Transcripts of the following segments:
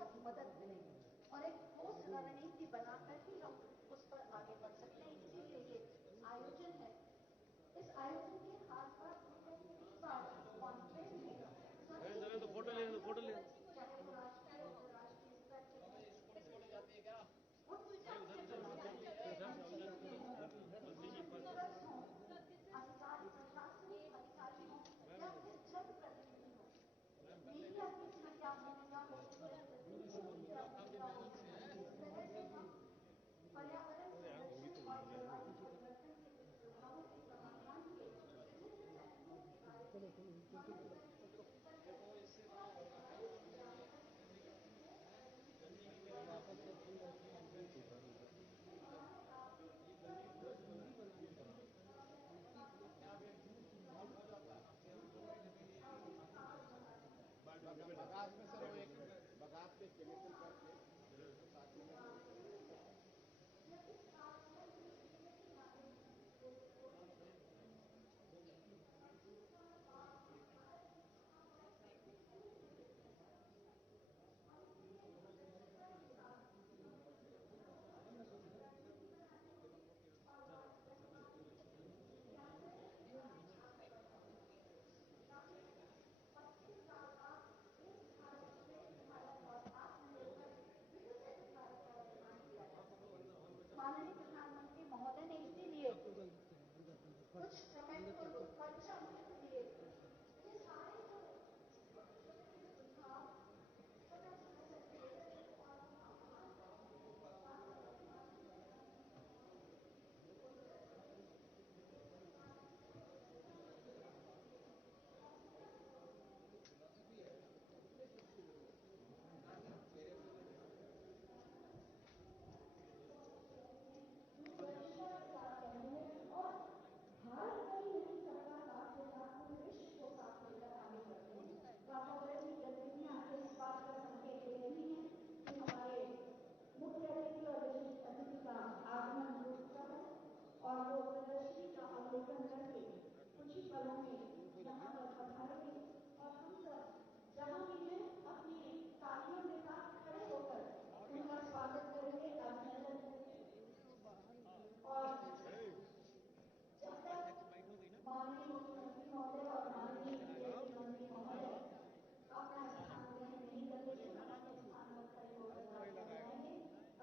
बहुत मदद मिलेगी और एक ठोस रणनीति बनाकर ही हम उस पर आगे बढ़ सकते हैं। इसीलिए ये आयोजन है। इस आयोजन के खास बात कॉन्फ्रेंस में चाहे वो राष्ट्रीय अंतर्राष्ट्रीय स्तर के उन विचार से अधिकारी प्रशासनिक अधिकारी हो या फिर जनप्रतिनिधि हो, मीडिया की इसमें क्या भूमिका हो, इस तरह से हम पर्यावरण संरक्षण और जलवायु परिवर्तन के दुष्प्रभावों के समाधान के विभिन्न पहलुओं के बारे में बगास में सर एक बगास के केमिकल करके माननीय प्रधानमंत्री महोदय ने इसीलिए कुछ समय पूर्व कच्चा के लिए ये सारे जो सुझाव समय समय से और वो प्रदर्शनी का अवलोकन करके कुछ ही पलों में यहाँ पर पधारेंगे और हम सब जहाँ भी हैं अपनी तालियों के साथ खड़े होकर उनका स्वागत करेंगे, अभिनंदन करेंगे। और जब तक माननीय मुख्यमंत्री महोदय और माननीय मंत्री महोदय अपना स्थान ग्रहण नहीं करेंगे, अपने स्थान पर खड़े होकर लगाएंगे।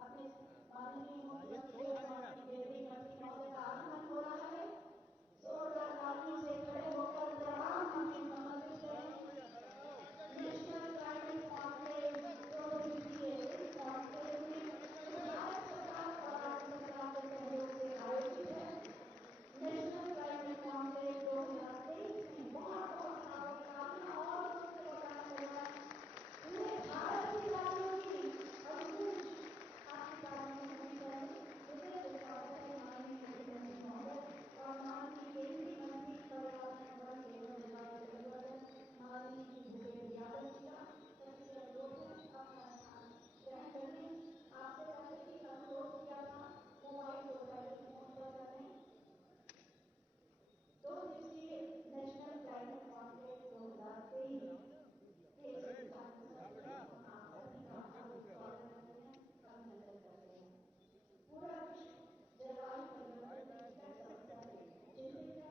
अपने माननीय मुख्यमंत्री और माननीय मंत्री महोदय का आगमन हो रहा है। जोरदार तालियों से खड़े होकर प्रणाम हमें समर्पित करें। नेशनल क्लाइमेट कॉन्क्लेव 2 दिवसीय इस कॉन्क्लेव में भारत सरकार और राज्य सरकार के सहयोग से आयोजित है। नेशनल क्लाइमेट कॉन्क्लेव 2023 में बहुत तालियां और उससे बताना पड़ेगा पूरे भारत की तालियों की अनुकूल आपकी तालियों की करेंगे। इसलिए स्वागत है माननीय मुख्यमंत्री महोदय और माननीय केंद्रीय मंत्री पर्यावरण वन एवं जलवायु परिवर्तन माननीय श्री भूपेंद्र यादव जी का सबसे अनुरोध है अपना स्थान ग्रहण करें। आपसे पहले भी अनुरोध किया था मोबाइल और टेलीफोन पर करें। 2 दिवसीय नेशनल क्लाइमेट कॉन्क्लेव 2023 के अभिनंदन करते हैं। पूरा विश्व जलवायु परिवर्तन की समस्या से चिंतित है।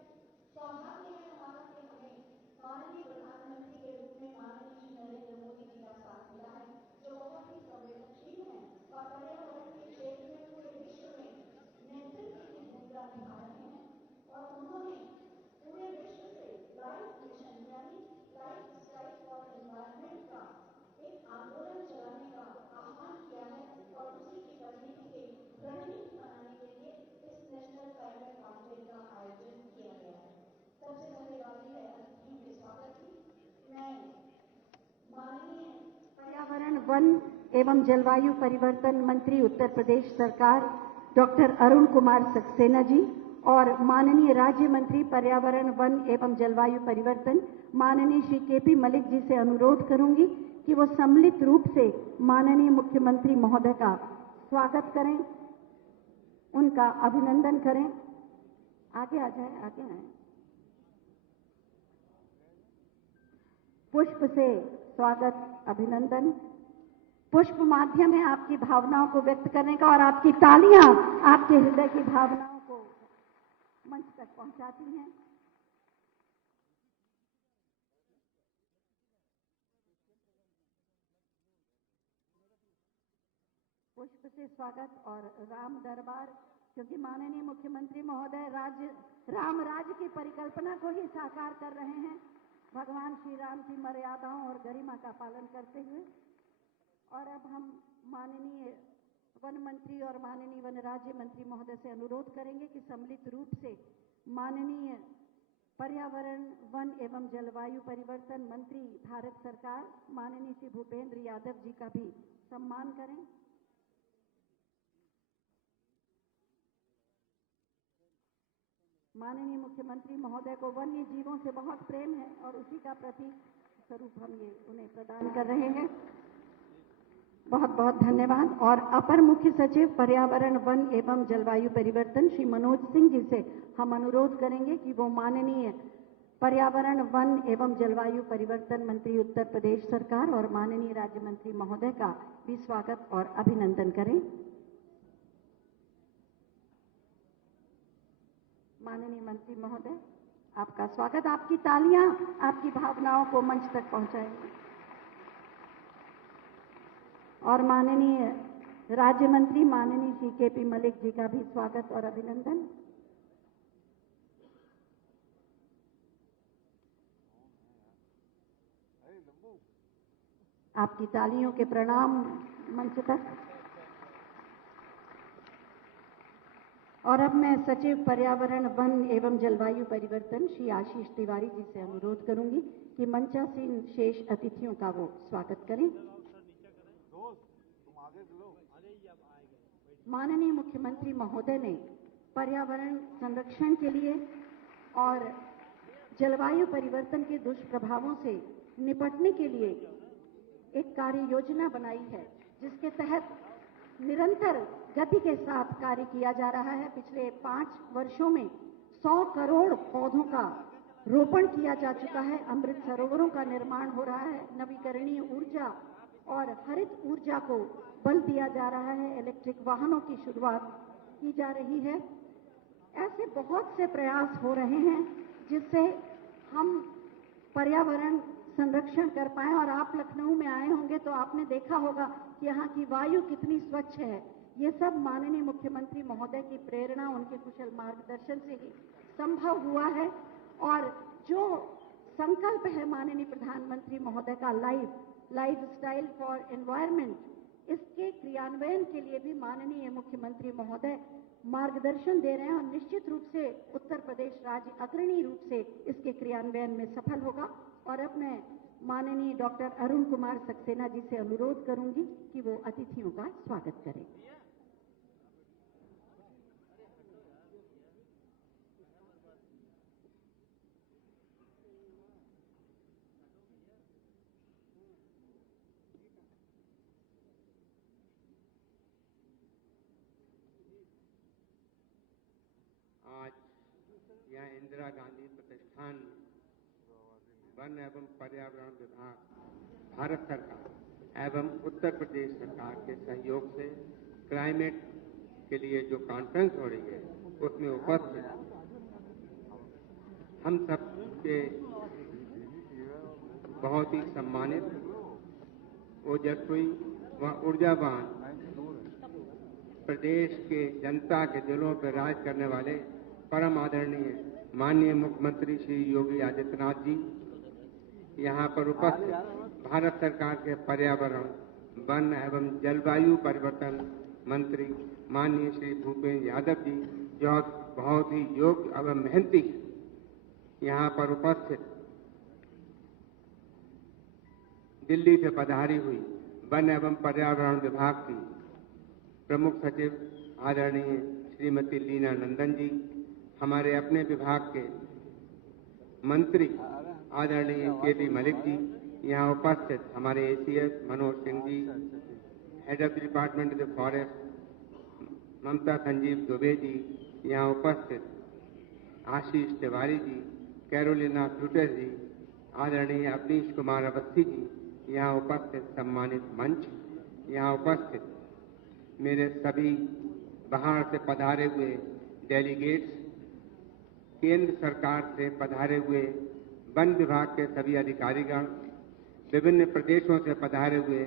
सौभाग्य है हमारा कि हमें माननीय प्रधानमंत्री के रूप में माननीय श्री नरेंद्र मोदी जी का साथ मिला है, जो बहुत ही संवेदनशील है और पर्यावरण के क्षेत्र में पूरे विश्व में नेतृत्व की भूमिका निभा रहे हैं। और उन्होंने पूरे विश्व से लाइफ मिशन यानी लाइफ स्टाइल फॉर एनवायरनमेंट का एक आंदोलन चलाने का आह्वान किया है और उसी की रणनीति बनाने के लिए इस नेशनल क्लाइमेट कॉन्क्लेव का आयोजन किया गया है। सबसे पहले बात है अतिथियों के स्वागत की। मैं माननीय पर्यावरण वन एवं जलवायु परिवर्तन मंत्री उत्तर प्रदेश सरकार डॉक्टर अरुण कुमार सक्सेना जी और माननीय राज्य मंत्री पर्यावरण वन एवं जलवायु परिवर्तन माननीय श्री केपी मलिक जी से अनुरोध करूंगी कि वो सम्मिलित रूप से माननीय मुख्यमंत्री महोदय का स्वागत करें, उनका अभिनंदन करें। आगे आ जाए, आगे आए। पुष्प से स्वागत, अभिनंदन। पुष्प माध्यम है आपकी भावनाओं को व्यक्त करने का, और आपकी तालियां आपके हृदय की भावनाओं को मंच तक पहुंचाती हैं। पुष्प से स्वागत और राम दरबार, क्योंकि माननीय मुख्यमंत्री महोदय राम राज्य की परिकल्पना को ही साकार कर रहे हैं, भगवान श्री राम की मर्यादाओं और गरिमा का पालन करते हुए। और अब हम माननीय वन मंत्री और माननीय वन राज्य मंत्री महोदय से अनुरोध करेंगे कि सम्मिलित रूप से माननीय पर्यावरण, वन एवं जलवायु परिवर्तन मंत्री भारत सरकार माननीय श्री भूपेंद्र यादव जी का भी सम्मान करें। माननीय मुख्यमंत्री महोदय को वन्य जीवों से बहुत प्रेम है और उसी का प्रतीक स्वरूप हम ये उन्हें प्रदान कर रहे हैं। बहुत बहुत धन्यवाद। और अपर मुख्य सचिव पर्यावरण, वन एवं जलवायु परिवर्तन श्री मनोज सिंह जी से हम अनुरोध करेंगे कि वो माननीय पर्यावरण, वन एवं जलवायु परिवर्तन मंत्री उत्तर प्रदेश सरकार और माननीय राज्य मंत्री महोदय का भी स्वागत और अभिनंदन करें। माननीय मंत्री महोदय, आपका स्वागत। आपकी तालियां आपकी भावनाओं को मंच तक पहुंचाएंगी। और माननीय राज्य मंत्री माननीय श्री के.पी. मलिक जी का भी स्वागत और अभिनंदन। आपकी तालियों के प्रणाम मंच तक। और अब मैं सचिव पर्यावरण, वन एवं जलवायु परिवर्तन श्री आशीष तिवारी जी से अनुरोध करूंगी कि मंचासीन शेष अतिथियों का वो स्वागत करें। माननीय मुख्यमंत्री महोदय ने पर्यावरण संरक्षण के लिए और जलवायु परिवर्तन के दुष्प्रभावों से निपटने के लिए एक कार्य योजना बनाई है, जिसके तहत निरंतर गति के साथ कार्य किया जा रहा है। पिछले 5 वर्षों में 100 करोड़ पौधों का रोपण किया जा चुका है। अमृत सरोवरों का निर्माण हो रहा है। नवीकरणीय ऊर्जा और हरित ऊर्जा को बल दिया जा रहा है। इलेक्ट्रिक वाहनों की शुरुआत की जा रही है। ऐसे बहुत से प्रयास हो रहे हैं जिससे हम पर्यावरण संरक्षण कर पाए। और आप लखनऊ में आए होंगे तो आपने देखा होगा कि यहाँ की वायु कितनी स्वच्छ है। ये सब माननीय मुख्यमंत्री महोदय की प्रेरणा, उनके कुशल मार्गदर्शन से ही संभव हुआ है। और जो संकल्प है माननीय प्रधानमंत्री महोदय का लाइफ स्टाइल फॉर एनवायरनमेंट, इसके क्रियान्वयन के लिए भी माननीय मुख्यमंत्री महोदय मार्गदर्शन दे रहे हैं। और निश्चित रूप से उत्तर प्रदेश राज्य अग्रणी रूप से इसके क्रियान्वयन में सफल होगा। और अब मैं माननीय डॉक्टर अरुण कुमार सक्सेना जी से अनुरोध करूंगी कि वो अतिथियों का स्वागत करें। आज यहाँ इंदिरा गांधी प्रतिष्ठान वन एवं पर्यावरण विभाग, भारत सरकार एवं उत्तर प्रदेश सरकार के सहयोग से क्लाइमेट के लिए जो कॉन्फ्रेंस हो रही है उसमें उपस्थित हम सब के बहुत ही सम्मानित, ओजस्वी व ऊर्जावान प्रदेश के जनता के दिलों पर राज करने वाले परम आदरणीय माननीय मुख्यमंत्री श्री योगी आदित्यनाथ जी यहाँ पर उपस्थित भारत सरकार के पर्यावरण, वन एवं जलवायु परिवर्तन मंत्री माननीय श्री भूपेंद्र यादव जी, जो बहुत ही योग्य एवं मेहनती यहाँ पर उपस्थित दिल्ली से पधारी हुई वन एवं पर्यावरण विभाग की प्रमुख सचिव आदरणीय श्रीमती लीना नंदन जी, हमारे अपने विभाग के मंत्री आदरणीय के.पी. मलिक जी, यहाँ उपस्थित हमारे ACS Manoj Singh ji, head of the department of the forest Mamta Sanjeev Dubey ji, यहाँ उपस्थित आशीष तिवारी जी, कैरोलिना फ्लूटर जी, आदरणीय अवनीश कुमार अवस्थी जी, यहाँ उपस्थित सम्मानित मंच, यहाँ उपस्थित मेरे सभी बाहर से पधारे हुए डेलीगेट्स, केंद्र सरकार से पधारे हुए वन विभाग के सभी अधिकारीगण, विभिन्न प्रदेशों से पधारे हुए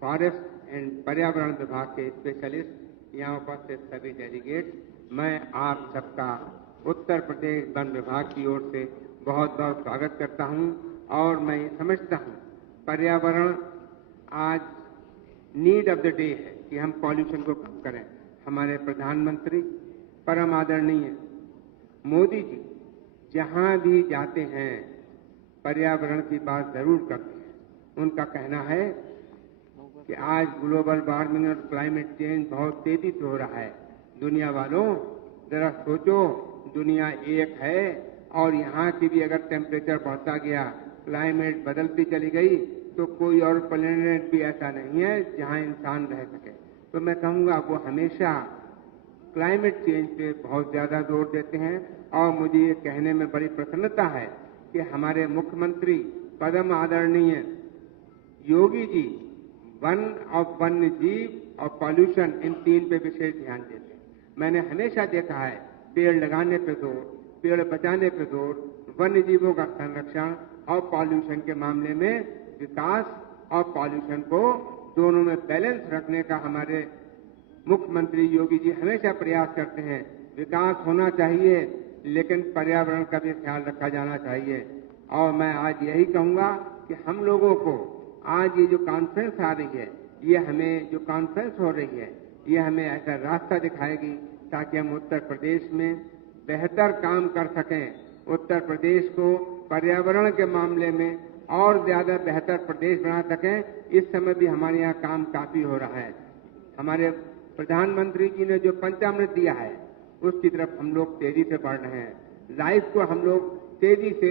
फॉरेस्ट एंड पर्यावरण विभाग के स्पेशलिस्ट, यहाँ उपस्थित सभी डेलीगेट्स, मैं आप सबका उत्तर प्रदेश वन विभाग की ओर से बहुत बहुत स्वागत करता हूँ। और मैं समझता हूँ पर्यावरण आज नीड ऑफ द डे है कि हम पॉल्यूशन को कम करें। हमारे प्रधानमंत्री परम आदरणीय मोदी जी जहाँ भी जाते हैं पर्यावरण की बात जरूर करते हैं। उनका कहना है कि आज ग्लोबल वार्मिंग और क्लाइमेट चेंज बहुत तेजी से हो रहा है। दुनिया वालों जरा सोचो, दुनिया एक है और यहाँ की भी अगर टेम्परेचर बढ़ता गया, क्लाइमेट बदलती चली गई तो कोई और प्लेनेट भी ऐसा नहीं है जहाँ इंसान रह सके। तो मैं कहूँगा वो हमेशा क्लाइमेट चेंज पे बहुत ज्यादा जोर देते हैं। और मुझे ये कहने में बड़ी प्रसन्नता है कि हमारे मुख्यमंत्री परम आदरणीय योगी जी वन और वन्य जीव और पॉल्यूशन, इन तीन पे विशेष ध्यान देते हैं। मैंने हमेशा देखा है पेड़ लगाने पे जोर, पेड़ बचाने पे जोर, वन्य जीवों का संरक्षण और पॉल्यूशन के मामले में विकास और पॉल्यूशन को दोनों में बैलेंस रखने का हमारे मुख्यमंत्री योगी जी हमेशा प्रयास करते हैं। विकास होना चाहिए लेकिन पर्यावरण का भी ख्याल रखा जाना चाहिए। और मैं आज यही कहूंगा कि हम लोगों को आज ये जो कॉन्फ्रेंस आ रही है, ये हमें जो कॉन्फ्रेंस हो रही है, ये हमें ऐसा रास्ता दिखाएगी ताकि हम उत्तर प्रदेश में बेहतर काम कर सकें। उत्तर प्रदेश को पर्यावरण के मामले में और ज्यादा बेहतर प्रदेश बना सकें। इस समय भी हमारे यहाँ काम काफी हो रहा है। हमारे प्रधानमंत्री जी ने जो पंचामृत दिया है उसकी तरफ हम लोग तेजी से बढ़ रहे हैं। लाइफ को हम लोग तेजी से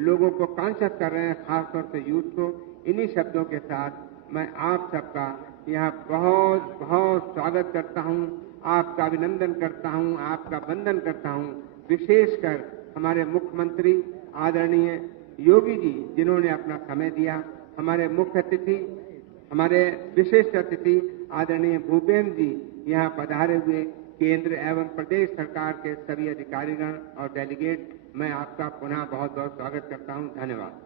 लोगों को कॉन्शियस कर रहे हैं, खासतौर से यूथ को। इन्हीं शब्दों के साथ मैं आप सबका यहाँ बहुत बहुत स्वागत करता हूँ, आपका अभिनंदन करता हूँ, आपका वंदन करता हूँ। विशेषकर हमारे मुख्यमंत्री आदरणीय योगी जी जिन्होंने अपना समय दिया, हमारे मुख्य अतिथि, हमारे विशिष्ट अतिथि आदरणीय भूपेंद्र जी यहाँ पधारे हुए केंद्र एवं प्रदेश सरकार के सभी अधिकारीगण और डेलीगेट, मैं आपका पुनः बहुत बहुत स्वागत करता हूँ। धन्यवाद।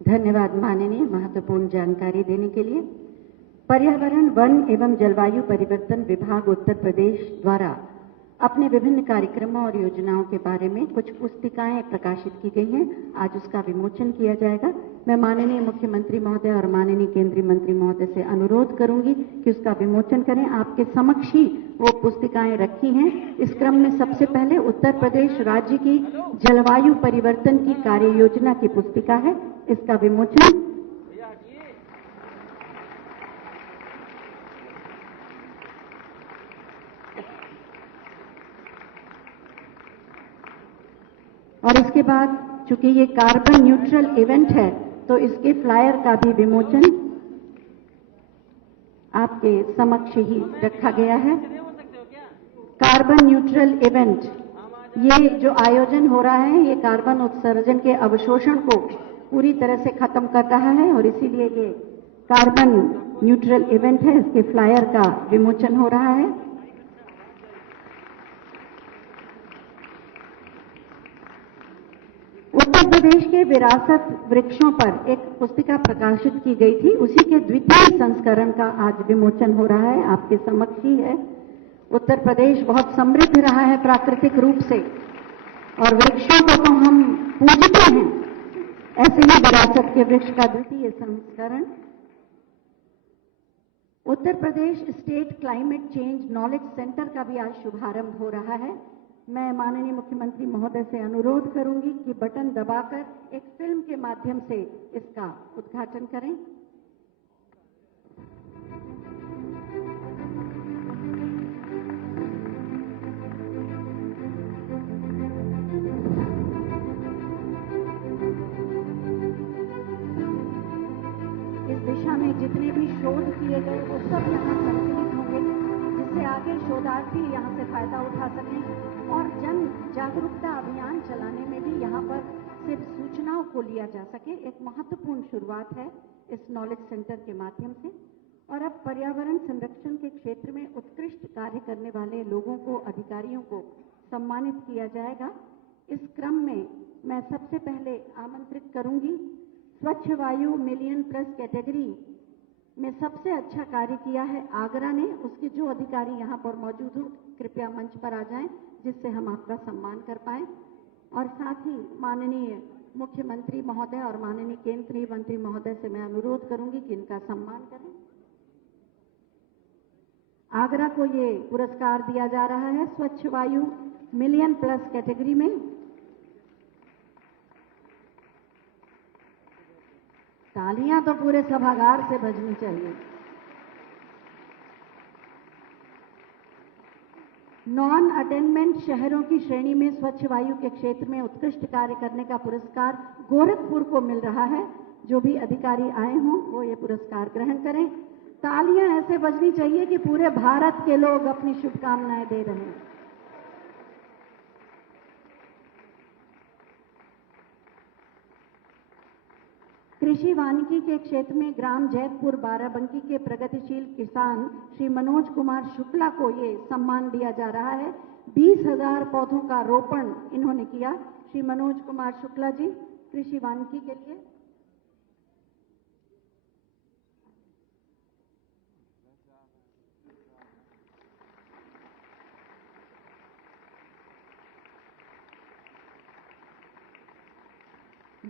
धन्यवाद माननीय, महत्वपूर्ण जानकारी देने के लिए। पर्यावरण, वन एवं जलवायु परिवर्तन विभाग उत्तर प्रदेश द्वारा अपने विभिन्न कार्यक्रमों और योजनाओं के बारे में कुछ पुस्तिकाएं प्रकाशित की गई हैं। आज उसका विमोचन किया जाएगा। मैं माननीय मुख्यमंत्री महोदय और माननीय केंद्रीय मंत्री महोदय से अनुरोध करूंगी कि उसका विमोचन करें। आपके समक्ष ही वो पुस्तिकाएं रखी हैं। इस क्रम में सबसे पहले उत्तर प्रदेश राज्य की जलवायु परिवर्तन की कार्य योजना की पुस्तिका है, इसका विमोचन। और इसके बाद चूंकि ये कार्बन न्यूट्रल इवेंट है तो इसके फ्लायर का भी विमोचन आपके समक्ष ही रखा गया है। कार्बन न्यूट्रल इवेंट, ये जो आयोजन हो रहा है ये कार्बन उत्सर्जन के अवशोषण को पूरी तरह से खत्म कर रहा है और इसीलिए ये कार्बन न्यूट्रल इवेंट है। इसके फ्लायर का विमोचन हो रहा है। उत्तर प्रदेश के विरासत वृक्षों पर एक पुस्तिका प्रकाशित की गई थी, उसी के द्वितीय संस्करण का आज विमोचन हो रहा है, आपके समक्ष ही है। उत्तर प्रदेश बहुत समृद्ध रहा है प्राकृतिक रूप से और वृक्षों को तो हम पूजते हैं, ऐसे ही विरासत के वृक्ष का द्वितीय संस्करण। Uttar Pradesh state climate change knowledge centre का भी आज शुभारंभ हो रहा है। मैं माननीय मुख्यमंत्री महोदय से अनुरोध करूंगी कि बटन दबाकर एक फिल्म के माध्यम से इसका उद्घाटन करें। इस दिशा में जितने भी शोध किए गए वो सब यहाँ संकलित होंगे, जिससे आगे शोधार्थी यहाँ से फायदा उठा सकें और जन जागरूकता अभियान चलाने में भी यहाँ पर सिर्फ सूचनाओं को लिया जा सके, एक महत्वपूर्ण शुरुआत है इस नॉलेज सेंटर के माध्यम से। और अब पर्यावरण संरक्षण के क्षेत्र में उत्कृष्ट कार्य करने वाले लोगों को, अधिकारियों को सम्मानित किया जाएगा। इस क्रम में मैं सबसे पहले आमंत्रित करूंगी, स्वच्छ वायु मिलियन प्लस कैटेगरी में सबसे अच्छा कार्य किया है आगरा ने, उसके जो अधिकारी यहाँ पर मौजूद हो कृपया मंच पर आ जाएं, जिससे हम आपका सम्मान कर पाएं। और साथ ही माननीय मुख्यमंत्री महोदय और माननीय केंद्रीय मंत्री महोदय से मैं अनुरोध करूंगी कि इनका सम्मान करें। आगरा को ये पुरस्कार दिया जा रहा है स्वच्छ वायु मिलियन प्लस कैटेगरी में। तालियां तो पूरे सभागार से बजनी चाहिए। नॉन अटेनमेंट शहरों की श्रेणी में स्वच्छ वायु के क्षेत्र में उत्कृष्ट कार्य करने का पुरस्कार गोरखपुर को मिल रहा है। जो भी अधिकारी आए हों वो ये पुरस्कार ग्रहण करें। तालियां ऐसे बजनी चाहिए कि पूरे भारत के लोग अपनी शुभकामनाएं दे रहे हैं। कृषि वानिकी के क्षेत्र में ग्राम जैतपुर बाराबंकी के प्रगतिशील किसान श्री मनोज कुमार शुक्ला को ये सम्मान दिया जा रहा है। 20,000 पौधों का रोपण इन्होंने किया। श्री मनोज कुमार शुक्ला जी कृषि वानिकी के लिए।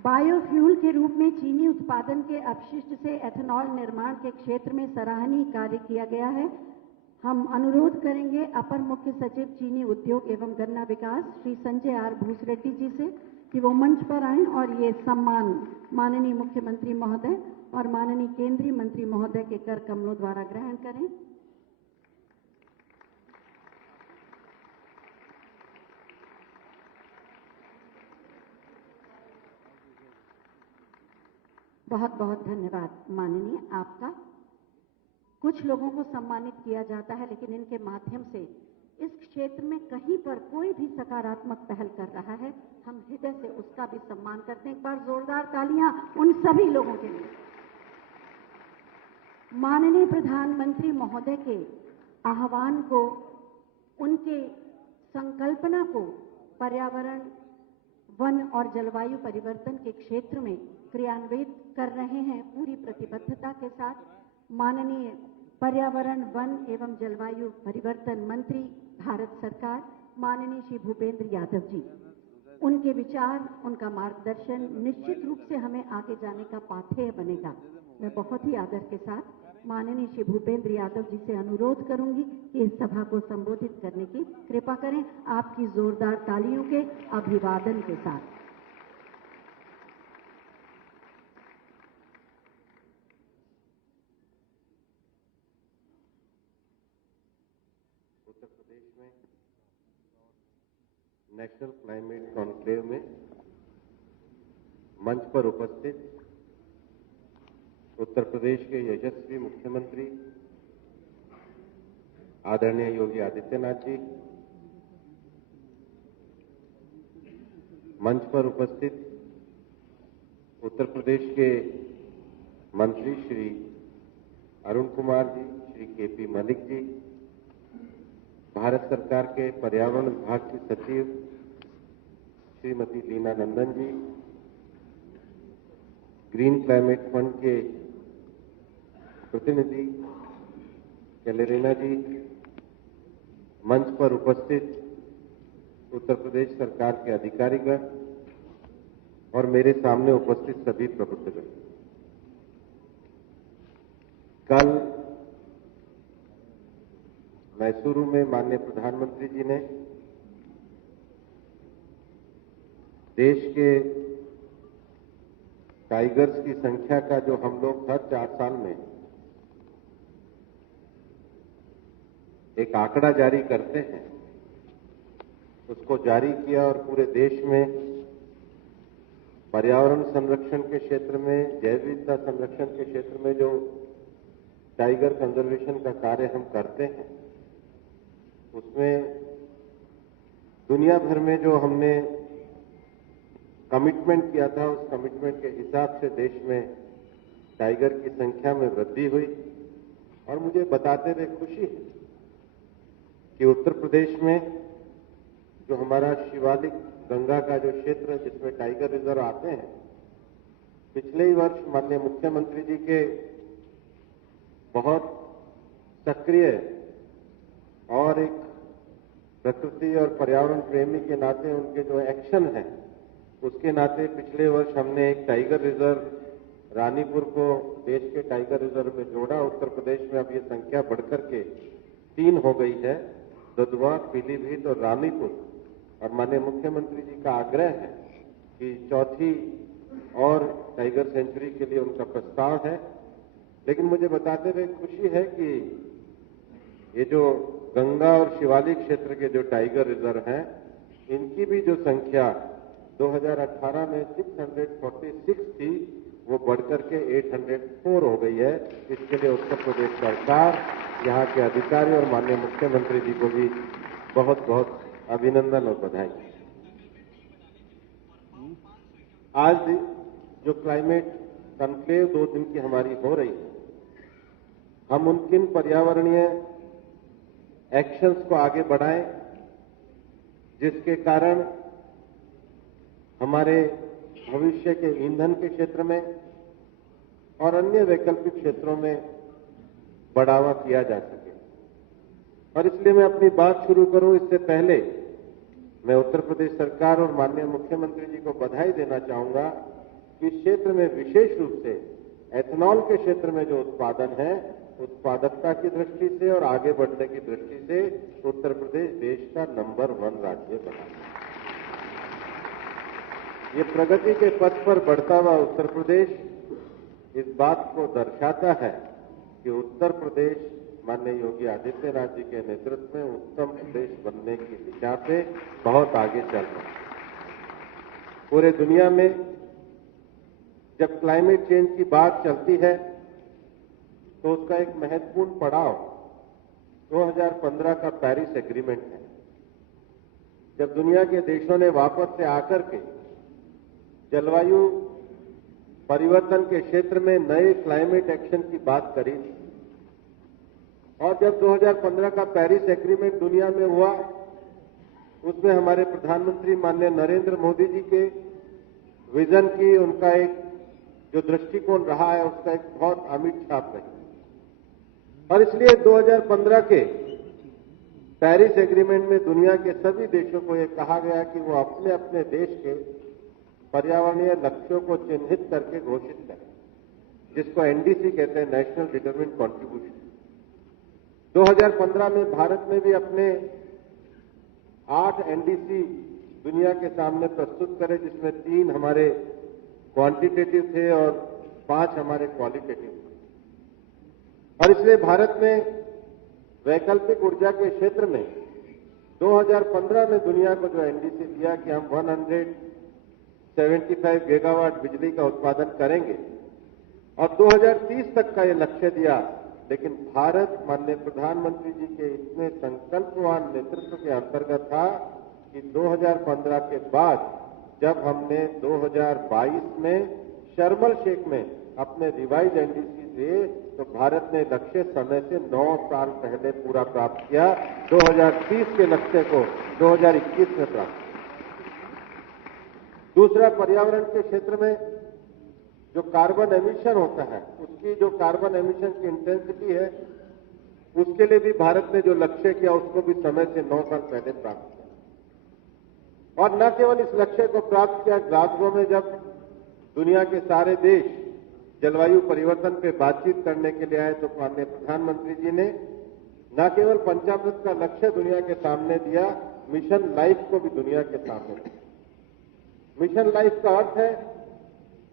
बायोफ्यूल के रूप में चीनी उत्पादन के अपशिष्ट से एथेनॉल निर्माण के क्षेत्र में सराहनीय कार्य किया गया है। हम अनुरोध करेंगे अपर मुख्य सचिव चीनी उद्योग एवं गन्ना विकास श्री संजय आर भूसरेड्डी जी से कि वो मंच पर आएं और ये सम्मान माननीय मुख्यमंत्री महोदय और माननीय केंद्रीय मंत्री महोदय के कर कमलों द्वारा ग्रहण करें। बहुत बहुत धन्यवाद माननीय आपका। कुछ लोगों को सम्मानित किया जाता है लेकिन इनके माध्यम से इस क्षेत्र में कहीं पर कोई भी सकारात्मक पहल कर रहा है, हम हृदय से उसका भी सम्मान करते हैं। एक बार जोरदार तालियां उन सभी लोगों के लिए। माननीय प्रधानमंत्री महोदय के आह्वान को, उनके संकल्पना को पर्यावरण, वन और जलवायु परिवर्तन के क्षेत्र में क्रियान्वित कर रहे हैं पूरी प्रतिबद्धता के साथ। माननीय पर्यावरण, वन एवं जलवायु परिवर्तन मंत्री भारत सरकार माननीय श्री भूपेंद्र यादव जी, उनके विचार, उनका मार्गदर्शन निश्चित रूप से हमें आगे जाने का पाथेय बनेगा। मैं बहुत ही आदर के साथ माननीय श्री भूपेंद्र यादव जी से अनुरोध करूंगी कि इस सभा को संबोधित करने की कृपा करें, आपकी जोरदार तालियों के अभिवादन के साथ। उत्तर प्रदेश में नेशनल क्लाइमेट कॉन्क्लेव में मंच पर उपस्थित उत्तर प्रदेश के यशस्वी मुख्यमंत्री आदरणीय योगी आदित्यनाथ जी, मंच पर उपस्थित उत्तर प्रदेश के मंत्री श्री अरुण कुमार जी, श्री केपी मलिक जी, भारत सरकार के पर्यावरण विभाग की सचिव श्रीमती लीना नंदन जी, ग्रीन क्लाइमेट फंड के प्रतिनिधि कैलेरिना जी, मंच पर उपस्थित उत्तर प्रदेश सरकार के अधिकारीगण और मेरे सामने उपस्थित सभी प्रबुद्धगण। कल मैसूरू में माननीय प्रधानमंत्री जी ने देश के टाइगर्स की संख्या का जो हम लोग हर 4 साल में एक आंकड़ा जारी करते हैं, उसको जारी किया और पूरे देश में पर्यावरण संरक्षण के क्षेत्र में, जैव विविधता संरक्षण के क्षेत्र में जो टाइगर कंजर्वेशन का कार्य हम करते हैं, उसमें दुनिया भर में जो हमने कमिटमेंट किया था, उस कमिटमेंट के हिसाब से देश में टाइगर की संख्या में वृद्धि हुई। और मुझे बताते हुए खुशी है कि उत्तर प्रदेश में जो हमारा शिवालिक गंगा का जो क्षेत्र है, जिसमें टाइगर रिजर्व आते हैं, पिछले ही वर्ष माननीय मुख्यमंत्री जी के बहुत सक्रिय और एक प्रकृति और पर्यावरण प्रेमी के नाते उनके जो एक्शन है, उसके नाते पिछले वर्ष हमने एक टाइगर रिजर्व रानीपुर को देश के टाइगर रिजर्व में जोड़ा। उत्तर प्रदेश में अब ये संख्या बढ़कर के 3 हो गई है, दुधवा, पीलीभीत और रानीपुर। और माननीय मुख्यमंत्री जी का आग्रह है कि चौथी और टाइगर सेंचुरी के लिए उनका प्रस्ताव है। लेकिन मुझे बताते हुए खुशी है कि ये जो गंगा और शिवालिक क्षेत्र के जो टाइगर रिजर्व हैं, इनकी भी जो संख्या 2018 में 646 थी, वो बढ़कर के 804 हो गई है। इसके लिए उत्तर प्रदेश सरकार, यहाँ के अधिकारी और माननीय मुख्यमंत्री जी को भी बहुत बहुत अभिनंदन और बधाई। आज जो क्लाइमेट कॉन्क्लेव 2 दिन की हमारी हो रही है, हम उन किन पर्यावरणीय एक्शंस को आगे बढ़ाएं जिसके कारण हमारे भविष्य के ईंधन के क्षेत्र में और अन्य वैकल्पिक क्षेत्रों में बढ़ावा किया जा सके। और इसलिए मैं अपनी बात शुरू करूं इससे पहले मैं उत्तर प्रदेश सरकार और माननीय मुख्यमंत्री जी को बधाई देना चाहूंगा कि इस क्षेत्र में विशेष रूप से एथेनॉल के क्षेत्र में जो उत्पादन है, उत्पादकता की दृष्टि से और आगे बढ़ने की दृष्टि से उत्तर प्रदेश देश का नंबर 1 राज्य बना है। ये प्रगति के पथ पर बढ़ता हुआ उत्तर प्रदेश इस बात को दर्शाता है कि उत्तर प्रदेश माननीय योगी आदित्यनाथ जी के नेतृत्व में उत्तम प्रदेश बनने की दिशा पे बहुत आगे चल रहा है। पूरे दुनिया में जब क्लाइमेट चेंज की बात चलती है तो उसका एक महत्वपूर्ण पड़ाव 2015 का पेरिस एग्रीमेंट है। जब दुनिया के देशों ने वापस से आकर के जलवायु परिवर्तन के क्षेत्र में नए क्लाइमेट एक्शन की बात करी और जब 2015 का पेरिस एग्रीमेंट दुनिया में हुआ, उसमें हमारे प्रधानमंत्री माननीय नरेंद्र मोदी जी के विजन की, उनका एक जो दृष्टिकोण रहा है, उसका एक बहुत अमिट छाप रही। और इसलिए 2015 के पेरिस एग्रीमेंट में दुनिया के सभी देशों को यह कहा गया कि वो अपने अपने देश के पर्यावरणीय लक्ष्यों को चिन्हित करके घोषित करें, जिसको एनडीसी कहते हैं, नेशनल डिटरमिन्ड कॉन्ट्रीब्यूशन। 2015 में भारत ने भी अपने 8 एनडीसी दुनिया के सामने प्रस्तुत करे, जिसमें 3 हमारे क्वांटिटेटिव थे और 5 हमारे क्वालिटेटिव थे। और इसलिए भारत ने वैकल्पिक ऊर्जा के क्षेत्र में 2015 में दुनिया को जो एनडीसी दिया कि हम 175 गीगावाट बिजली का उत्पादन करेंगे और 2030 तक का ये लक्ष्य दिया। लेकिन भारत माननीय प्रधानमंत्री जी के इतने संकल्पवान नेतृत्व के अंतर्गत था कि 2015 के बाद जब हमने 2022 में शर्म शेख में अपने रिवाइज एनडीसी दिए, तो भारत ने लक्ष्य समय से 9 साल पहले पूरा प्राप्त किया। 2030 के लक्ष्य को 2021 में प्राप्त किया। दूसरा, पर्यावरण के क्षेत्र में जो कार्बन एमिशन होता है, उसकी जो कार्बन एमिशन की इंटेंसिटी है, उसके लिए भी भारत ने जो लक्ष्य किया, उसको भी समय से 9 साल पहले प्राप्त किया। और न केवल इस लक्ष्य को प्राप्त किया, ग्लासगो में जब दुनिया के सारे देश जलवायु परिवर्तन पे बातचीत करने के लिए आए, तो माननीय प्रधानमंत्री जी ने न केवल पंचामृत का लक्ष्य दुनिया के सामने दिया, मिशन लाइफ को भी दुनिया के सामने दिया। मिशन लाइफ का अर्थ है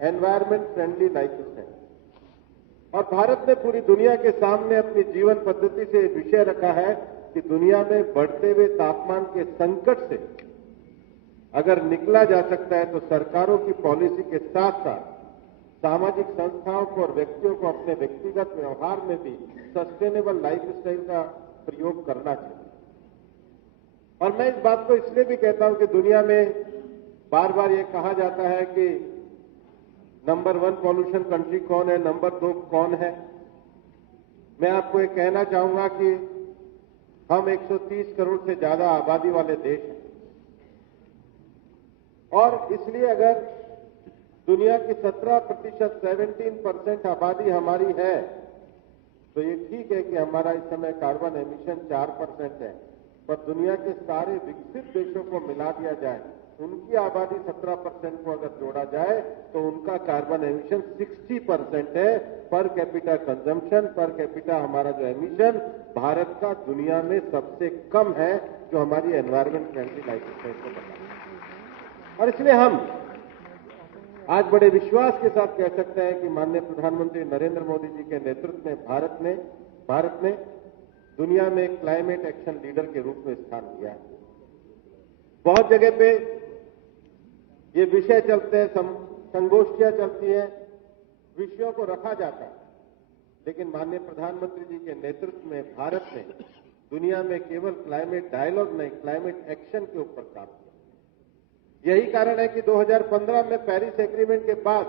एनवायरमेंट फ्रेंडली लाइफस्टाइल। और भारत ने पूरी दुनिया के सामने अपनी जीवन पद्धति से विषय रखा है कि दुनिया में बढ़ते हुए तापमान के संकट से अगर निकला जा सकता है, तो सरकारों की पॉलिसी के साथ साथ सामाजिक संस्थाओं को और व्यक्तियों को अपने व्यक्तिगत व्यवहार में भी सस्टेनेबल लाइफस्टाइल का प्रयोग करना चाहिए। और मैं इस बात को इसलिए भी कहता हूं कि दुनिया में बार बार ये कहा जाता है कि नंबर 1 पॉल्यूशन कंट्री कौन है, नंबर 2 कौन है। मैं आपको ये कहना चाहूंगा कि हम 130 करोड़ से ज्यादा आबादी वाले देश हैं और इसलिए अगर दुनिया की 17% 17% आबादी हमारी है तो ये ठीक है कि हमारा इस समय कार्बन एमिशन 4% है, पर दुनिया के सारे विकसित देशों को मिला दिया जाए, उनकी आबादी 17% को अगर जोड़ा जाए तो उनका कार्बन एमिशन 60% है। Per capita consumption, per capita हमारा जो एमिशन भारत का दुनिया में सबसे कम है, जो हमारी एनवायरमेंट फ्रेंडली लाइफस्टाइल को बताता है। और इसलिए हम आज बड़े विश्वास के साथ कह सकते हैं कि माननीय प्रधानमंत्री नरेंद्र मोदी जी के नेतृत्व में भारत ने दुनिया में क्लाइमेट एक्शन लीडर के रूप में स्थान लिया है। बहुत जगह पे ये विषय चलते हैं, संगोष्ठियां चलती हैं, विषयों को रखा जाता है, लेकिन माननीय प्रधानमंत्री जी के नेतृत्व में भारत ने दुनिया में केवल क्लाइमेट डायलॉग नहीं, क्लाइमेट एक्शन के ऊपर काम किया। यही कारण है कि 2015 में पेरिस एग्रीमेंट के बाद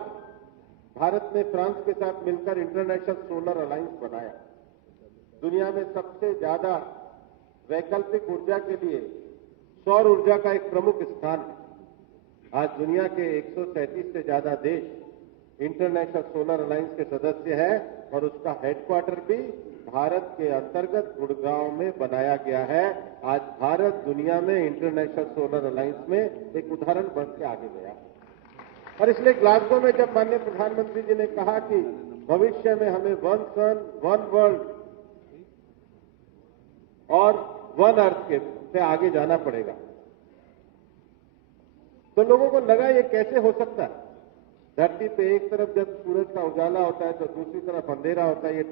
भारत ने फ्रांस के साथ मिलकर इंटरनेशनल सोलर अलायंस बनाया। दुनिया में सबसे ज्यादा वैकल्पिक ऊर्जा के लिए सौर ऊर्जा का एक प्रमुख स्थान है। आज दुनिया के 137 से ज्यादा देश इंटरनेशनल सोलर अलायंस के सदस्य हैं और उसका हेडक्वार्टर भी भारत के अंतर्गत गुड़गांव में बनाया गया है। आज भारत दुनिया में इंटरनेशनल सोलर अलायंस में एक उदाहरण बन के आगे गया और इसलिए ग्लासगो में जब माननीय प्रधानमंत्री जी ने कहा कि भविष्य में हमें 1 सन 1 वर्ल्ड और 1 अर्थ के से आगे जाना पड़ेगा, तो लोगों को लगा ये कैसे हो सकता है। धरती पे एक तरफ जब सूरज का उजाला होता है तो दूसरी तरफ अंधेरा होता है, ये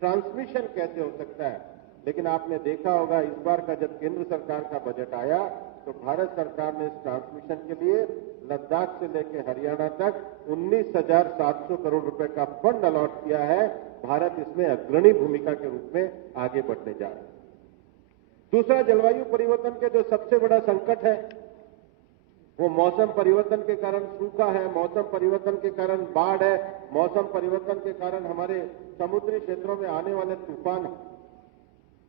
ट्रांसमिशन कैसे हो सकता है। लेकिन आपने देखा होगा इस बार का जब केंद्र सरकार का बजट आया तो भारत सरकार ने इस ट्रांसमिशन के लिए लद्दाख से लेकर हरियाणा तक 19,700 करोड़ रुपए का फंड अलॉट किया है। भारत इसमें अग्रणी भूमिका के रूप में आगे बढ़ने जा रहा है। दूसरा, जलवायु परिवर्तन के जो सबसे बड़ा संकट है वो मौसम परिवर्तन के कारण सूखा है, मौसम परिवर्तन के कारण बाढ़ है, मौसम परिवर्तन के कारण हमारे समुद्री क्षेत्रों में आने वाले तूफान है।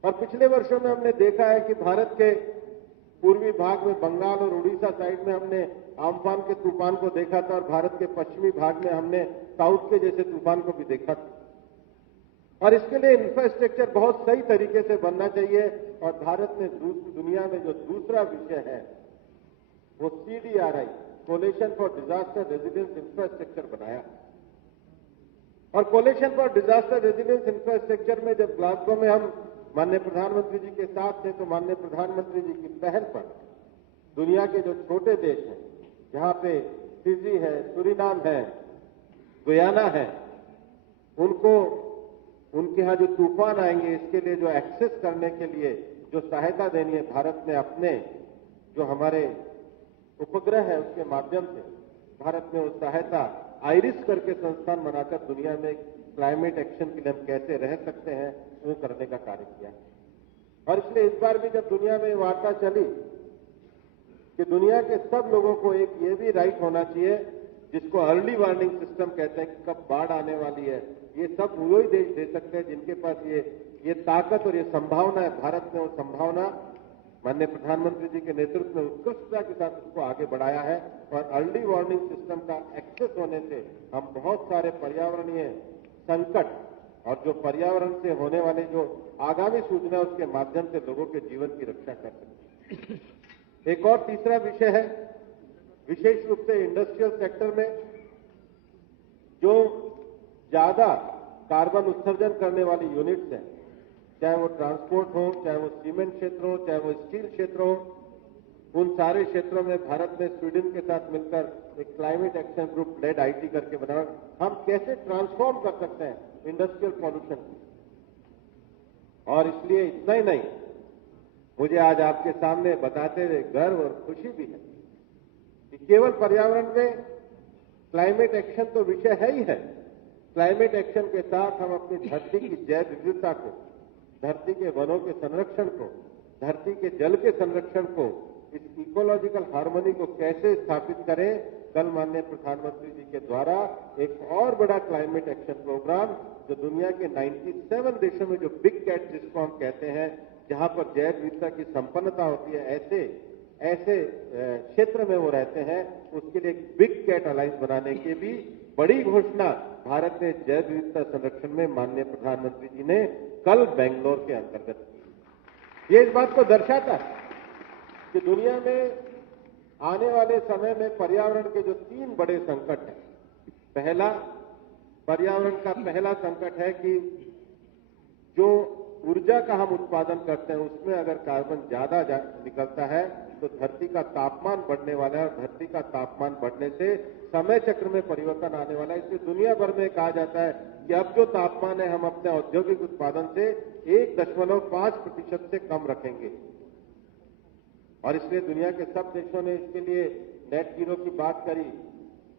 और पिछले वर्षों में हमने देखा है कि भारत के पूर्वी भाग में बंगाल और उड़ीसा साइड में हमने आम्फान के तूफान को देखा था और भारत के पश्चिमी भाग में हमने साउथ के जैसे तूफान को भी देखा था। और इसके लिए इंफ्रास्ट्रक्चर बहुत सही तरीके से बनना चाहिए और भारत ने दुनिया में जो दूसरा विषय है वो CDRI, coalition for disaster resilience infrastructure बनाया। और coalition for disaster resilience infrastructure में जब ग्लासगो में हम माननीय प्रधानमंत्री जी के साथ थे तो माननीय प्रधानमंत्री जी की पहल पर दुनिया के जो छोटे देश हैं, जहां पे फिजी है, सूरीनाम है, गुयाना है, उनको उनके यहां जो तूफान आएंगे इसके लिए जो एक्सेस करने के लिए जो सहायता देनी है, भारत ने अपने जो हमारे उपग्रह है उसके माध्यम से भारत ने उस सहायता आइरिस करके संस्थान बनाकर दुनिया में क्लाइमेट एक्शन के लिए हम कैसे रह सकते हैं वो करने का कार्य किया। और इसलिए इस बार भी जब दुनिया में वार्ता चली कि दुनिया के सब लोगों को एक ये भी राइट होना चाहिए जिसको अर्ली वार्निंग सिस्टम कहते हैं कि कब बाढ़ आने वाली है, ये सब वही देश दे सकते हैं जिनके पास ये ताकत और ये संभावना है। भारत ने वो संभावना माननीय प्रधानमंत्री जी के नेतृत्व में उत्कृष्टता के साथ उसको आगे बढ़ाया है और अर्ली वार्निंग सिस्टम का एक्सेस होने से हम बहुत सारे पर्यावरणीय संकट और जो पर्यावरण से होने वाले जो आगामी सूचना है उसके माध्यम से लोगों के जीवन की रक्षा कर सकते हैं। एक और तीसरा विषय है, विशेष रूप से इंडस्ट्रियल सेक्टर में जो ज्यादा कार्बन उत्सर्जन करने वाली यूनिट्स हैं, चाहे वो ट्रांसपोर्ट हो, चाहे वो सीमेंट क्षेत्र हो, चाहे वो स्टील क्षेत्र हो, उन सारे क्षेत्रों में भारत ने स्वीडन के साथ मिलकर एक climate action group led IT करके बनाया। हम कैसे ट्रांसफॉर्म कर सकते हैं इंडस्ट्रियल पॉल्यूशन को। और इसलिए इतना ही नहीं, मुझे आज आपके सामने बताते हुए गर्व और खुशी भी है कि केवल पर्यावरण में क्लाइमेट एक्शन तो विषय है ही है, क्लाइमेट एक्शन के साथ हम अपनी धरती की जैव विविधता को, धरती के वनों के संरक्षण को, धरती के जल के संरक्षण को, इस इकोलॉजिकल हार्मनी को कैसे स्थापित करें, कल माननीय प्रधानमंत्री जी के द्वारा एक और बड़ा क्लाइमेट एक्शन प्रोग्राम जो दुनिया के 97 देशों में, जो बिग कैट जिसको हम कहते हैं, जहां पर जैव विविधता की संपन्नता होती है, ऐसे क्षेत्र में वो रहते हैं, उसके लिए एक बिग कैट अलायंस बनाने की भी बड़ी घोषणा भारत ने जैव विविधता संरक्षण में माननीय प्रधानमंत्री जी ने कल बेंगलोर के अंतर्गत की। ये इस बात को दर्शाता है कि दुनिया में आने वाले समय में पर्यावरण के जो 3 बड़े संकट हैं, पहला, पर्यावरण का पहला संकट है कि जो ऊर्जा का हम उत्पादन करते हैं उसमें अगर कार्बन ज्यादा निकलता है तो धरती का तापमान बढ़ने वाला है, और धरती का तापमान बढ़ने से समय चक्र में परिवर्तन आने वाला है। इसलिए दुनिया भर में कहा जाता है कि अब जो तापमान है हम अपने औद्योगिक उत्पादन से 1.5% से कम रखेंगे, और इसलिए दुनिया के सब देशों ने इसके लिए नेट जीरो की बात करी।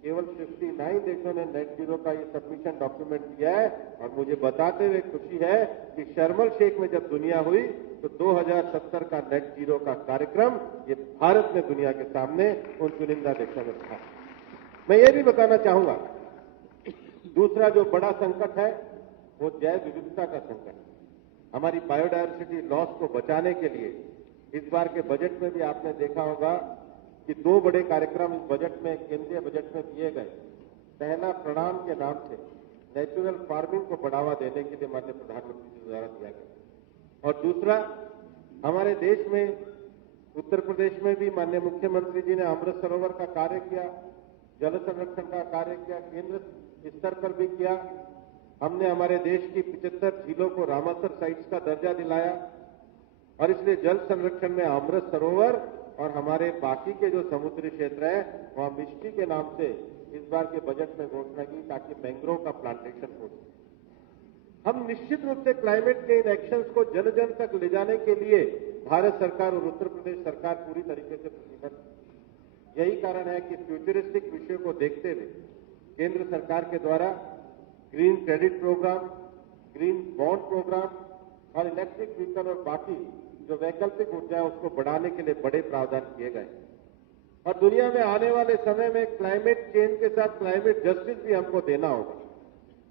केवल 59 देशों ने नेट जीरो का ये सबमिशन डॉक्यूमेंट दिया है, और मुझे बताते हुए खुशी है कि शर्म एल शेख में जब दुनिया हुई तो 2070 का नेट जीरो का कार्यक्रम ये भारत ने दुनिया के सामने उन चुनिंदा देशों में रखा। मैं ये भी बताना चाहूंगा, दूसरा जो बड़ा संकट है वो जैव विविधता का संकट है। हमारी बायोडायवर्सिटी लॉस को बचाने के लिए इस बार के बजट में भी आपने देखा होगा कि 2 बड़े कार्यक्रम इस बजट में, केंद्रीय बजट में दिए गए। पहला, प्रणाम के नाम से नेचुरल फार्मिंग को बढ़ावा देने के लिए माननीय प्रधानमंत्री जी द्वारा दिया गया, और दूसरा, हमारे देश में उत्तर प्रदेश में भी माननीय मुख्यमंत्री जी ने अमृत सरोवर का कार्य किया, जल संरक्षण का कार्य किया, केंद्र स्तर पर भी किया। हमने हमारे देश की 75 झीलों को रामासर साइट्स का दर्जा दिलाया, और इसलिए जल संरक्षण में अमृत सरोवर और हमारे बाकी के जो समुद्री क्षेत्र है वहां मिष्टी के नाम से इस बार के बजट में घोषणा की ताकि मैंग्रोव का प्लांटेशन हो सके। हम निश्चित रूप से क्लाइमेट के इन एक्शंस को जन जन तक ले जाने के लिए भारत सरकार और उत्तर प्रदेश सरकार पूरी तरीके से प्रतिबद्ध है। यही कारण है कि फ्यूचरिस्टिक विषय को देखते हुए केंद्र सरकार के द्वारा green credit programme, green bond programme और इलेक्ट्रिक व्हीकल और बाकी जो वैकल्पिक ऊर्जा है उसको बढ़ाने के लिए बड़े प्रावधान किए गए। और दुनिया में आने वाले समय में क्लाइमेट चेंज के साथ क्लाइमेट जस्टिस भी हमको देना होगा।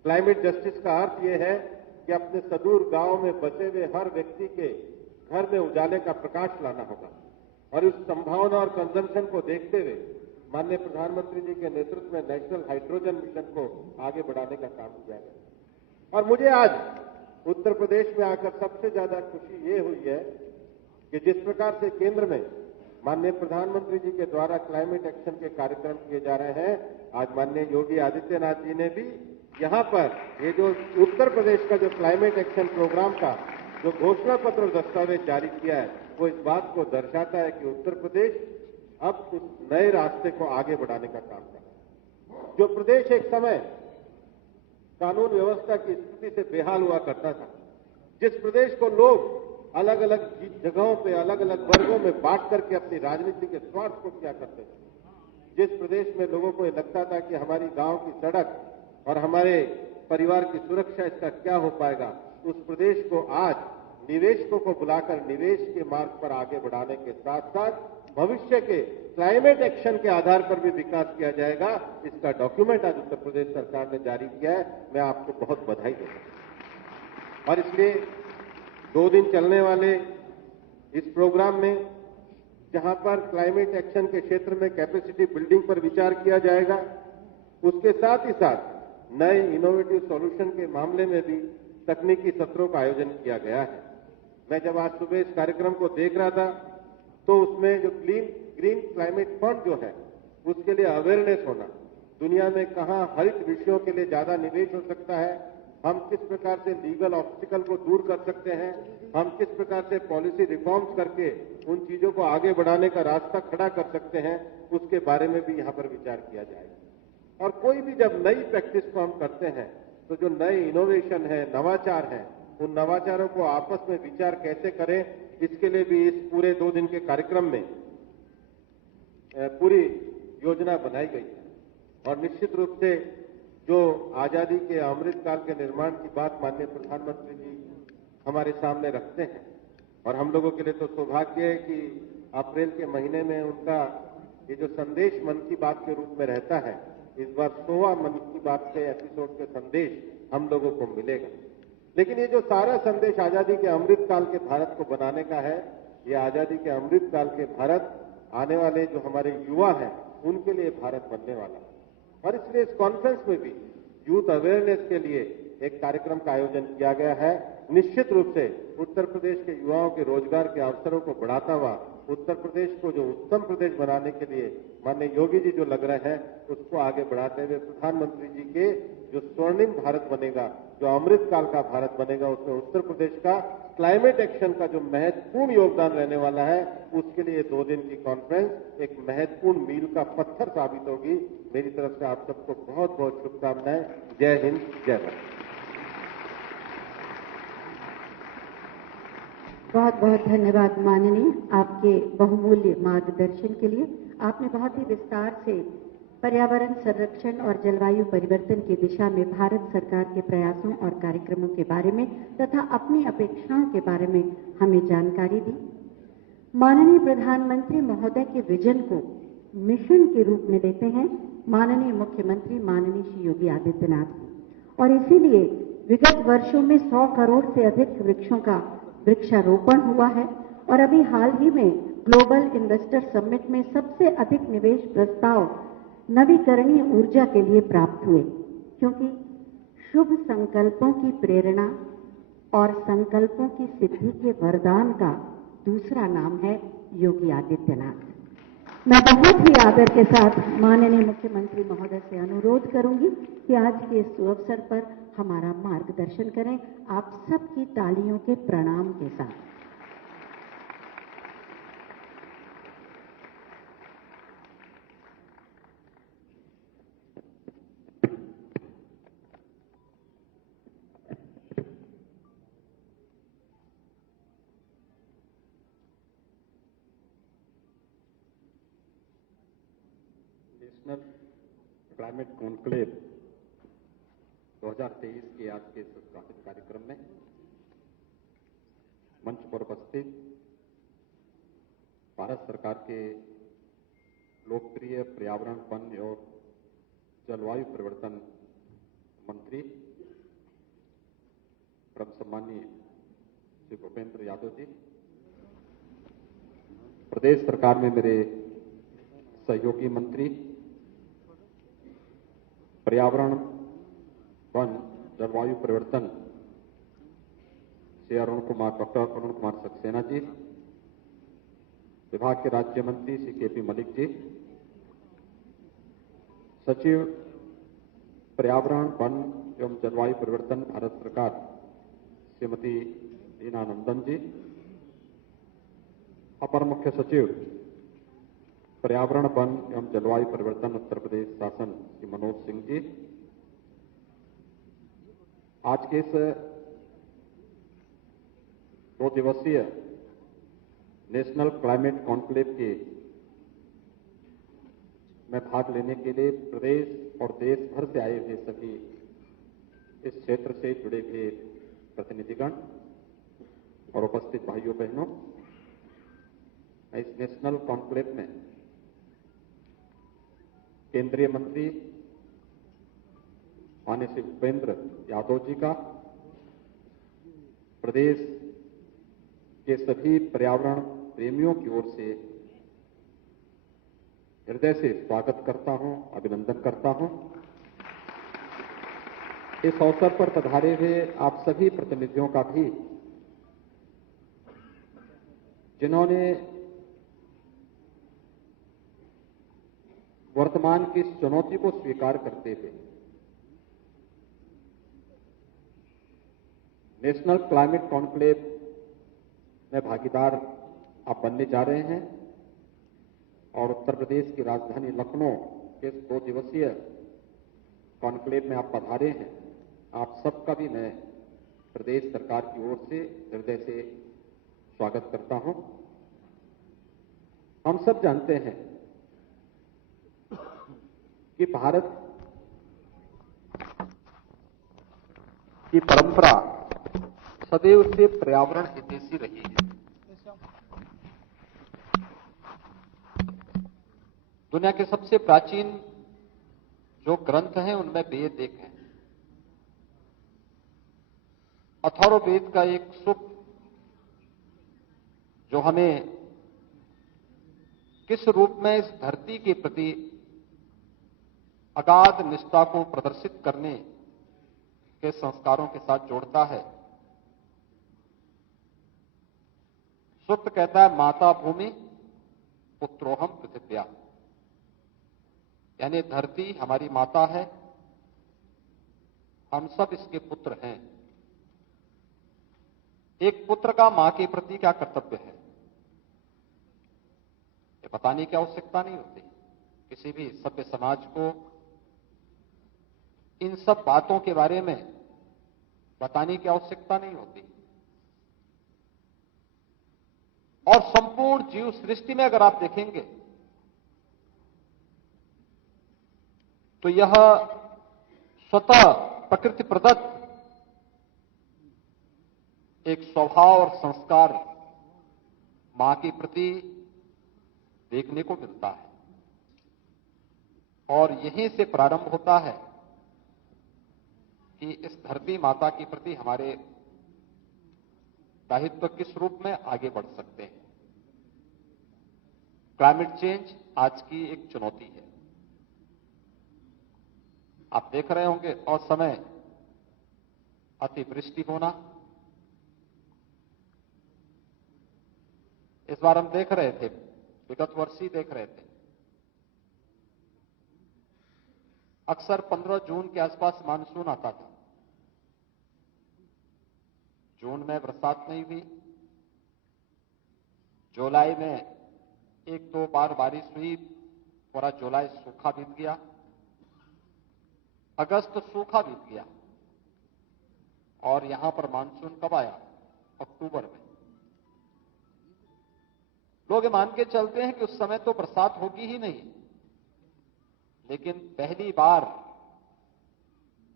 क्लाइमेट जस्टिस का अर्थ यह है कि अपने सुदूर गांव में बसे हुए हर व्यक्ति के घर में उजाले का प्रकाश लाना होगा, और उस संभावना और कंजम्पशन को देखते हुए माननीय प्रधानमंत्री जी के नेतृत्व में नेशनल हाइड्रोजन मिशन को आगे बढ़ाने का काम किया गया। और मुझे आज उत्तर प्रदेश में आकर सबसे ज्यादा खुशी ये हुई है कि जिस प्रकार से केंद्र में माननीय प्रधानमंत्री जी के द्वारा क्लाइमेट एक्शन के कार्यक्रम किए जा रहे हैं, आज माननीय योगी आदित्यनाथ जी ने भी यहां पर ये जो उत्तर प्रदेश का जो क्लाइमेट एक्शन प्रोग्राम का जो घोषणा पत्र और दस्तावेज जारी किया है वो इस बात को दर्शाता है कि उत्तर प्रदेश अब उस नए रास्ते को आगे बढ़ाने का काम कर रहा है। जो प्रदेश एक समय कानून व्यवस्था की स्थिति से बेहाल हुआ करता था, जिस प्रदेश को लोग अलग अलग जगहों पे अलग अलग वर्गों में बांट करके अपनी राजनीति के स्वार्थ को किया करते थे, जिस प्रदेश में लोगों को ये लगता था कि हमारी गांव की सड़क और हमारे परिवार की सुरक्षा इसका क्या हो पाएगा, उस प्रदेश को आज निवेशकों को बुलाकर निवेश के मार्ग पर आगे बढ़ाने के साथ साथ भविष्य के क्लाइमेट एक्शन के आधार पर भी विकास किया जाएगा। इसका डॉक्यूमेंट आज उत्तर प्रदेश सरकार ने जारी किया है। मैं आपको बहुत बधाई देता हूं। और इसलिए 2 दिन चलने वाले इस प्रोग्राम में जहां पर क्लाइमेट एक्शन के क्षेत्र में कैपेसिटी बिल्डिंग पर विचार किया जाएगा, उसके साथ ही साथ नए इनोवेटिव सॉल्यूशन के मामले में भी तकनीकी सत्रों का आयोजन किया गया है। मैं जब आज सुबह इस कार्यक्रम को देख रहा था तो उसमें जो ग्रीन क्लाइमेट फंड जो है उसके लिए अवेयरनेस होना, दुनिया में कहां हरित विषयों के लिए ज्यादा निवेश हो सकता है, हम किस प्रकार से लीगल ऑब्स्टिकल को दूर कर सकते हैं, हम किस प्रकार से पॉलिसी रिफॉर्म्स करके उन चीजों को आगे बढ़ाने का रास्ता खड़ा कर सकते हैं, उसके बारे में भी यहां पर विचार किया जाएगा। और कोई भी जब नई प्रैक्टिस को हम करते हैं तो जो नए इनोवेशन है, नवाचार है, उन नवाचारों को आपस में विचार कैसे करें, इसके लिए भी इस पूरे 2 दिन के कार्यक्रम में पूरी योजना बनाई गई है। और निश्चित रूप से जो आजादी के अमृत काल के निर्माण की बात माननीय प्रधानमंत्री जी हमारे सामने रखते हैं, और हम लोगों के लिए तो सौभाग्य है कि अप्रैल के महीने में उनका ये जो संदेश मन की बात के रूप में रहता है, इस बार 100वां मन की बात के एपिसोड के संदेश हम लोगों को मिलेगा। लेकिन ये जो सारा संदेश आजादी के अमृत काल के भारत को बनाने का है, ये आजादी के अमृत काल के भारत, आने वाले जो हमारे युवा हैं उनके लिए भारत बनने वाला है। और इसलिए इस कॉन्फ्रेंस में भी यूथ अवेयरनेस के लिए एक कार्यक्रम का आयोजन किया गया है। निश्चित रूप से उत्तर प्रदेश के युवाओं के रोजगार के अवसरों को बढ़ाता हुआ उत्तर प्रदेश को जो उत्तम प्रदेश बनाने के लिए माननीय योगी जी जो लग रहे हैं, उसको आगे बढ़ाते हुए प्रधानमंत्री जी के जो स्वर्णिम भारत बनेगा, जो अमृत काल का भारत बनेगा, उसमें उत्तर प्रदेश का क्लाइमेट एक्शन का जो महत्वपूर्ण योगदान रहने वाला है, उसके लिए 2 दिन की कॉन्फ्रेंस एक महत्वपूर्ण मील का पत्थर साबित होगी। मेरी तरफ से आप सबको बहुत बहुत शुभकामनाएं। जय हिंद, जय भारत। बहुत बहुत धन्यवाद माननीय, आपके बहुमूल्य मार्गदर्शन के लिए। आपने बहुत ही विस्तार से पर्यावरण संरक्षण और जलवायु परिवर्तन की दिशा में भारत सरकार के प्रयासों और कार्यक्रमों के बारे में तथा अपनी अपेक्षाओं के बारे में हमें जानकारी दी। माननीय प्रधानमंत्री महोदय के विजन को मिशन के रूप में लेते हैं माननीय मुख्यमंत्री माननीय श्री योगी आदित्यनाथ, और इसीलिए विगत वर्षों में 100 करोड़ से अधिक वृक्षों का वृक्षारोपण हुआ है। और अभी हाल ही में ग्लोबल इन्वेस्टर समिट में सबसे अधिक निवेश प्रस्ताव नवीकरणीय ऊर्जा के लिए प्राप्त हुए, क्योंकि शुभ संकल्पों की प्रेरणा और संकल्पों की सिद्धि के वरदान का दूसरा नाम है योगी आदित्यनाथ। मैं बहुत ही आदर के साथ माननीय मुख्यमंत्री महोदय से अनुरोध करूंगी कि आज के इस अवसर पर हमारा मार्गदर्शन करें, आप सबकी तालियों के प्रणाम के साथ। नेशनल क्लाइमेट कॉन्क्लेव 2023 के आज के संस्थापित कार्यक्रम में मंच पर उपस्थित भारत सरकार के लोकप्रिय पर्यावरण, वन और जलवायु परिवर्तन मंत्री परम सम्माननीय श्री भूपेंद्र यादव जी, प्रदेश सरकार में मेरे सहयोगी मंत्री पर्यावरण, वन, जलवायु परिवर्तन श्री डॉक्टर अरुण कुमार सक्सेना जी, विभाग के राज्य मंत्री श्री केपी मलिक जी, सचिव पर्यावरण, वन एवं जलवायु परिवर्तन भारत सरकार श्रीमती लीना नंदन जी, अपर मुख्य सचिव पर्यावरण, वन एवं जलवायु परिवर्तन उत्तर प्रदेश शासन श्री मनोज सिंह जी, आज के इस 2 दिवसीय नेशनल क्लाइमेट कॉन्क्लेव के में भाग लेने के लिए प्रदेश और देश भर से आए हुए सभी इस क्षेत्र से जुड़े हुए प्रतिनिधिगण और उपस्थित भाइयों बहनों, इस नेशनल कॉन्क्लेव में केंद्रीय मंत्री माननीय श्री भूपेंद्र यादव जी का, प्रदेश के सभी पर्यावरण प्रेमियों की ओर से हृदय से स्वागत करता हूं, अभिनंदन करता हूं। इस अवसर पर पधारे हुए आप सभी प्रतिनिधियों का भी, जिन्होंने वर्तमान की इस चुनौती को स्वीकार करते हुए नेशनल क्लाइमेट कॉन्क्लेव में भागीदार आप बनने जा रहे हैं और उत्तर प्रदेश की राजधानी लखनऊ के इस 2 दिवसीय कॉन्क्लेव में आप पधारे हैं। आप सबका भी मैं प्रदेश सरकार की ओर से हृदय से स्वागत करता हूं। हम सब जानते हैं कि भारत की परंपरा सदैव से पर्यावरण हितैषी रही है। दुनिया के सबसे प्राचीन जो ग्रंथ हैं उनमें वेद एक है। अथर्ववेद का एक सूक्त जो हमें किस रूप में इस धरती के प्रति अगाध निष्ठा को प्रदर्शित करने के संस्कारों के साथ जोड़ता है। सूक्त कहता है, माता भूमि पुत्रोहम पृथिव्या, यानी धरती हमारी माता है, हम सब इसके पुत्र हैं। एक पुत्र का मां के प्रति क्या कर्तव्य है, ये बताने की आवश्यकता नहीं होती। किसी भी सभ्य समाज को इन सब बातों के बारे में बताने की आवश्यकता नहीं होती। और संपूर्ण जीव सृष्टि में अगर आप देखेंगे तो यह स्वतः प्रकृति प्रदत्त एक स्वभाव और संस्कार मां के प्रति देखने को मिलता है। और यहीं से प्रारंभ होता है कि इस धरती माता के प्रति हमारे दायित्व किस रूप में आगे बढ़ सकते हैं। क्लाइमेट चेंज आज की एक चुनौती है। आप देख रहे होंगे असमय अतिवृष्टि होना, इस बार हम देख रहे थे, विगत वर्ष ही देख रहे थे, अक्सर 15 जून के आसपास मानसून आता था। जून में बरसात नहीं हुई, जुलाई में 1-2 बार बारिश हुई, पूरा जुलाई सूखा बीत गया, अगस्त सूखा बीत गया, और यहां पर मानसून कब आया? अक्टूबर में। लोग मान के चलते हैं कि उस समय तो बरसात होगी ही नहीं, लेकिन पहली बार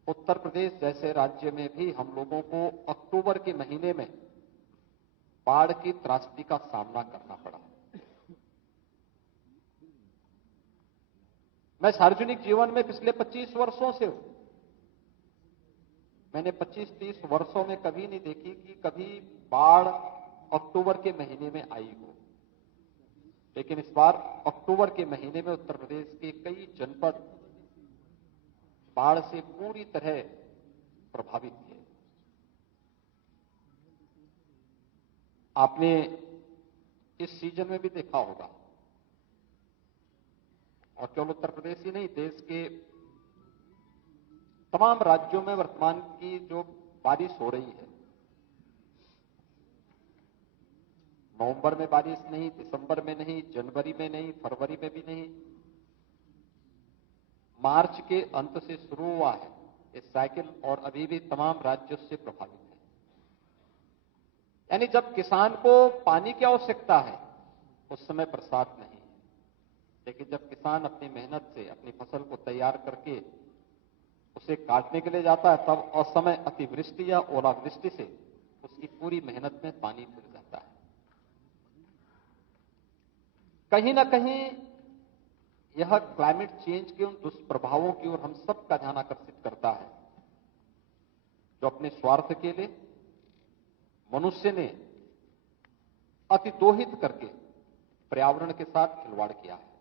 उत्तर प्रदेश जैसे राज्य में भी हम लोगों को अक्टूबर के महीने में बाढ़ की त्रासदी का सामना करना पड़ा। मैं सार्वजनिक जीवन में पिछले 25 वर्षों से हूं, मैंने 25-30 वर्षों में कभी नहीं देखी कि कभी बाढ़ अक्टूबर के महीने में आई हो। लेकिन इस बार अक्टूबर के महीने में उत्तर प्रदेश के कई जनपद बाढ़ से पूरी तरह प्रभावित थे। आपने इस सीजन में भी देखा होगा, और केवल उत्तर प्रदेश ही नहीं, देश के तमाम राज्यों में वर्तमान की जो बारिश हो रही है, नवंबर में बारिश नहीं, दिसंबर में नहीं, जनवरी में नहीं, फरवरी में भी नहीं, मार्च के अंत से शुरू हुआ है इस साइकिल, और अभी भी तमाम राज्यों से प्रभावित है। यानी जब किसान को पानी की आवश्यकता है उस समय बरसात नहीं है, लेकिन जब किसान अपनी मेहनत से अपनी फसल को तैयार करके उसे काटने के लिए जाता है, तब असमय अतिवृष्टि या ओलावृष्टि से उसकी पूरी मेहनत में पानी फिर जाता है। कहीं ना कहीं यह क्लाइमेट चेंज के उन दुष्प्रभावों की ओर हम सबका ध्यान आकर्षित करता है, जो अपने स्वार्थ के लिए मनुष्य ने अतिदोहित करके पर्यावरण के साथ खिलवाड़ किया है।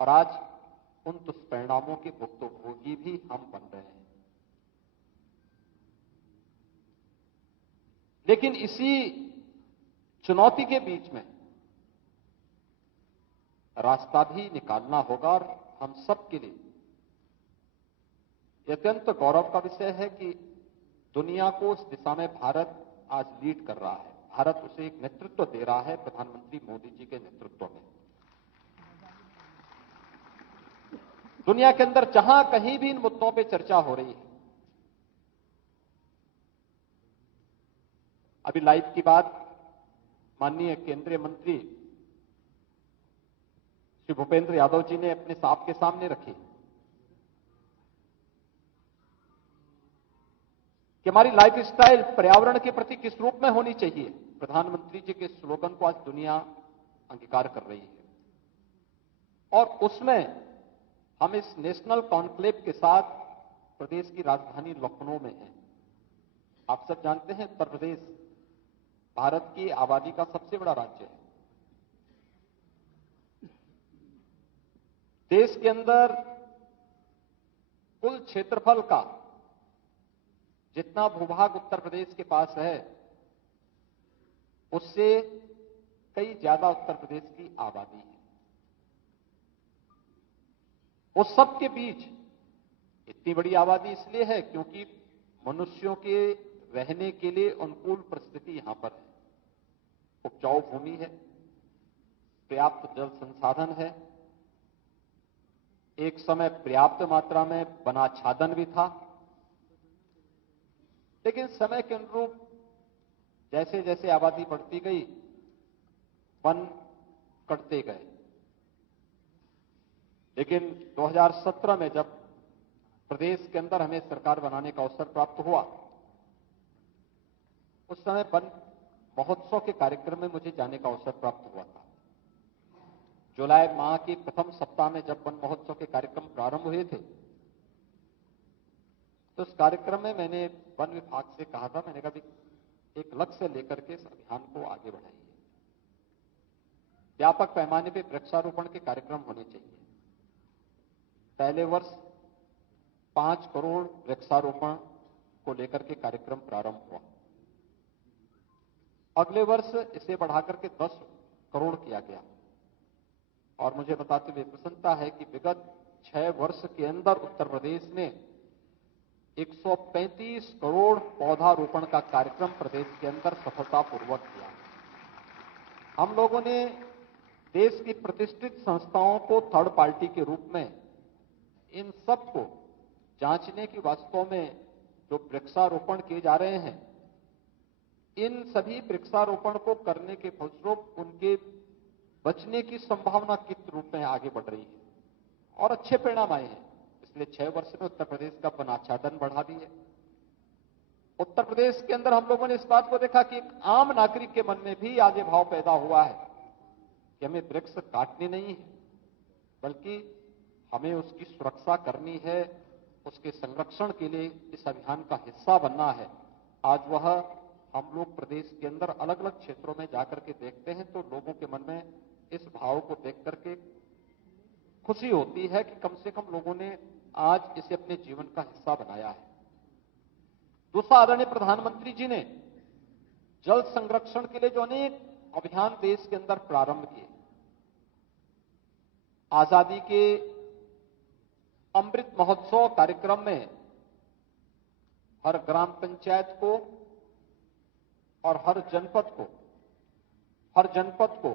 और आज उन दुष्परिणामों के भुक्तभोगी भी हम बन रहे हैं। लेकिन इसी चुनौती के बीच में रास्ता भी निकालना होगा, और हम सब के लिए अत्यंत गौरव का विषय है कि दुनिया को उस दिशा में भारत आज लीड कर रहा है। भारत उसे एक नेतृत्व दे रहा है प्रधानमंत्री मोदी जी के नेतृत्व में। दुनिया के अंदर जहां कहीं भी इन मुद्दों पे चर्चा हो रही है, अभी लाइव की बात माननीय केंद्रीय मंत्री श्री भूपेंद्र यादव जी ने अपने आपके सामने रखी कि हमारी लाइफ स्टाइल पर्यावरण के प्रति किस रूप में होनी चाहिए। प्रधानमंत्री जी के स्लोगन को आज दुनिया अंगीकार कर रही है। और उसमें हम इस नेशनल कॉन्क्लेव के साथ प्रदेश की राजधानी लखनऊ में हैं। आप सब जानते हैं उत्तर प्रदेश भारत की आबादी का सबसे बड़ा राज्य है। देश के अंदर कुल क्षेत्रफल का जितना भूभाग उत्तर प्रदेश के पास है उससे कई ज्यादा उत्तर प्रदेश की आबादी है। उस सब के बीच इतनी बड़ी आबादी इसलिए है क्योंकि मनुष्यों के रहने के लिए अनुकूल परिस्थिति यहां पर है। उपजाऊ भूमि है, पर्याप्त जल संसाधन है, एक समय पर्याप्त मात्रा में वनाच्छादन भी था, लेकिन समय के अनुरूप जैसे जैसे आबादी बढ़ती गई वन कटते गए। लेकिन 2017 में जब प्रदेश के अंदर हमें सरकार बनाने का अवसर प्राप्त हुआ, उस समय वन महोत्सव के कार्यक्रम में मुझे जाने का अवसर प्राप्त हुआ था। जुलाई माह के प्रथम सप्ताह में जब वन महोत्सव के कार्यक्रम प्रारंभ हुए थे तो उस कार्यक्रम में मैंने वन विभाग से कहा था, मैंने कहा एक लक्ष्य लेकर के इस अभियान को आगे बढ़ाइए। व्यापक पैमाने पर वृक्षारोपण के कार्यक्रम होने चाहिए। पहले वर्ष 5 करोड़ वृक्षारोपण को लेकर के कार्यक्रम प्रारंभ हुआ। अगले वर्ष इसे बढ़ाकर के 10 करोड़ किया गया और मुझे बताते हुए प्रसन्नता है कि विगत 6 वर्ष के अंदर उत्तर प्रदेश ने 135 करोड़ पौधारोपण का कार्यक्रम प्रदेश के अंदर सफलतापूर्वक किया। हम लोगों ने देश की प्रतिष्ठित संस्थाओं को थर्ड पार्टी के रूप में इन सब को जांचने की वास्तव में जो वृक्षारोपण किए जा रहे हैं, इन सभी वृक्षारोपण को करने के फलस्वरूप उनके बचने की संभावना किस रूप में आगे बढ़ रही है और अच्छे परिणाम आए हैं। इसलिए 6 वर्ष में उत्तर प्रदेश का वनाच्छादन बढ़ा भी है। उत्तर प्रदेश के अंदर हम लोगों ने इस बात को देखा कि एक आम नागरिक के मन में भी आज ये भाव पैदा हुआ है कि हमें वृक्ष काटने नहीं है, बल्कि हमें उसकी सुरक्षा करनी है, उसके संरक्षण के लिए इस अभियान का हिस्सा बनना है। आज वह हम लोग प्रदेश के अंदर अलग अलग क्षेत्रों में जाकर के देखते हैं तो लोगों के मन में इस भाव को देख करके खुशी होती है कि कम से कम लोगों ने आज इसे अपने जीवन का हिस्सा बनाया है। दूसरा, आदरणीय प्रधानमंत्री जी ने जल संरक्षण के लिए जो अनेक अभियान देश के अंदर प्रारंभ किए, आजादी के अमृत महोत्सव कार्यक्रम में हर ग्राम पंचायत को और हर जनपद को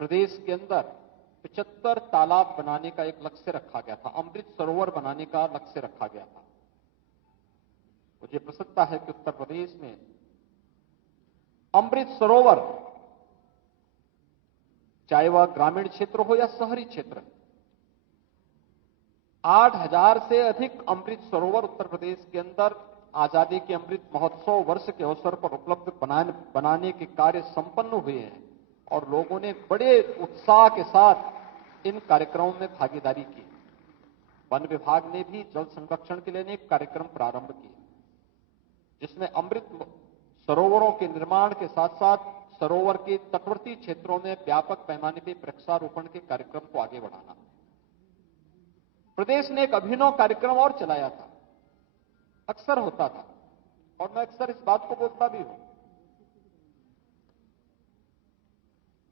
प्रदेश के अंदर 75 तालाब बनाने का एक लक्ष्य रखा गया था, अमृत सरोवर बनाने का लक्ष्य रखा गया था। मुझे प्रसन्नता है कि उत्तर प्रदेश में अमृत सरोवर, चाहे वह ग्रामीण क्षेत्र हो या शहरी क्षेत्र, 8000 से अधिक अमृत सरोवर उत्तर प्रदेश के अंदर आजादी के अमृत महोत्सव वर्ष के अवसर पर उपलब्ध बनाने के कार्य संपन्न हुए हैं और लोगों ने बड़े उत्साह के साथ इन कार्यक्रमों में भागीदारी की। वन विभाग ने भी जल संरक्षण के लिए अनेक कार्यक्रम प्रारंभ किए, जिसमें अमृत सरोवरों के निर्माण के साथ साथ सरोवर के तटवर्ती क्षेत्रों में व्यापक पैमाने पर वृक्षारोपण के कार्यक्रम को आगे बढ़ाना। प्रदेश ने एक अभिनव कार्यक्रम और चलाया था। अक्सर होता था और मैं अक्सर इस बात को बोलता भी हूं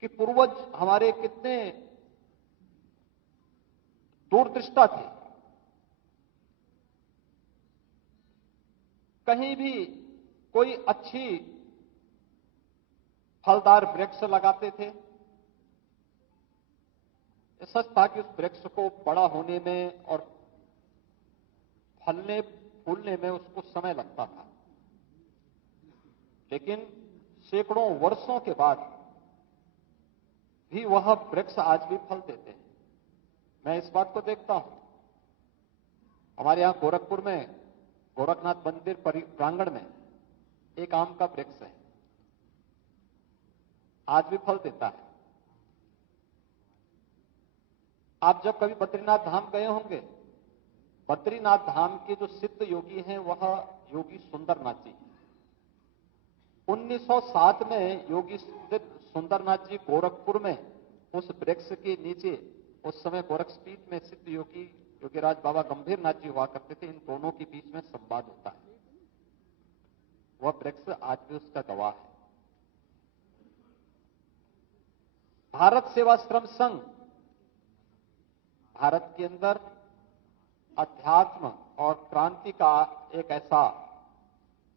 कि पूर्वज हमारे कितने दूरदृष्टा थे। कहीं भी कोई अच्छी फलदार वृक्ष लगाते थे, सच था कि उस वृक्ष को बड़ा होने में और फलने फूलने में उसको समय लगता था, लेकिन सैकड़ों वर्षों के बाद भी वह वृक्ष आज भी फल देते हैं। मैं इस बात को देखता हूं। हमारे यहां गोरखपुर में गोरखनाथ मंदिर प्रांगण में एक आम का वृक्ष है, आज भी फल देता है। आप जब कभी बद्रीनाथ धाम गए होंगे, बद्रीनाथ धाम के जो सिद्ध योगी हैं वह योगी सुंदरनाथ जी। 1907 में योगी सुंदरनाथ जी गोरखपुर में उस वृक्ष के नीचे, उस समय गोरखपीठ में सिद्ध योगी योगीराज बाबा गंभीरनाथ जी हुआ करते थे। इन दोनों के बीच में संवाद होता है। वह वृक्ष आज भी उसका गवाह है। भारत सेवाश्रम संघ भारत के अंदर अध्यात्म और क्रांति का एक ऐसा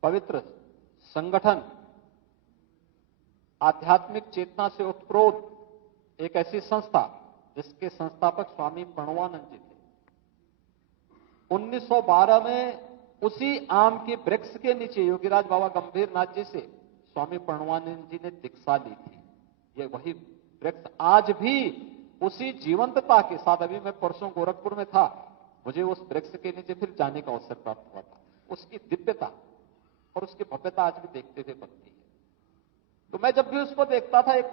पवित्र संगठन, आध्यात्मिक चेतना से उत्प्रोत एक ऐसी संस्था जिसके संस्थापक स्वामी प्रणवानंद जी थे। 1912 में उसी आम के वृक्ष के नीचे योगीराज बाबा गंभीरनाथ जी से स्वामी प्रणवानंद जी ने दीक्षा ली थी। ये वही वृक्ष आज भी उसी जीवंतता के साथ, अभी मैं परसों गोरखपुर में था, मुझे उस वृक्ष के नीचे फिर जाने का अवसर प्राप्त हुआ था। उसकी दिव्यता और उसकी भव्यता आज भी देखते हुए बनती है। तो मैं जब भी उसको देखता था, एक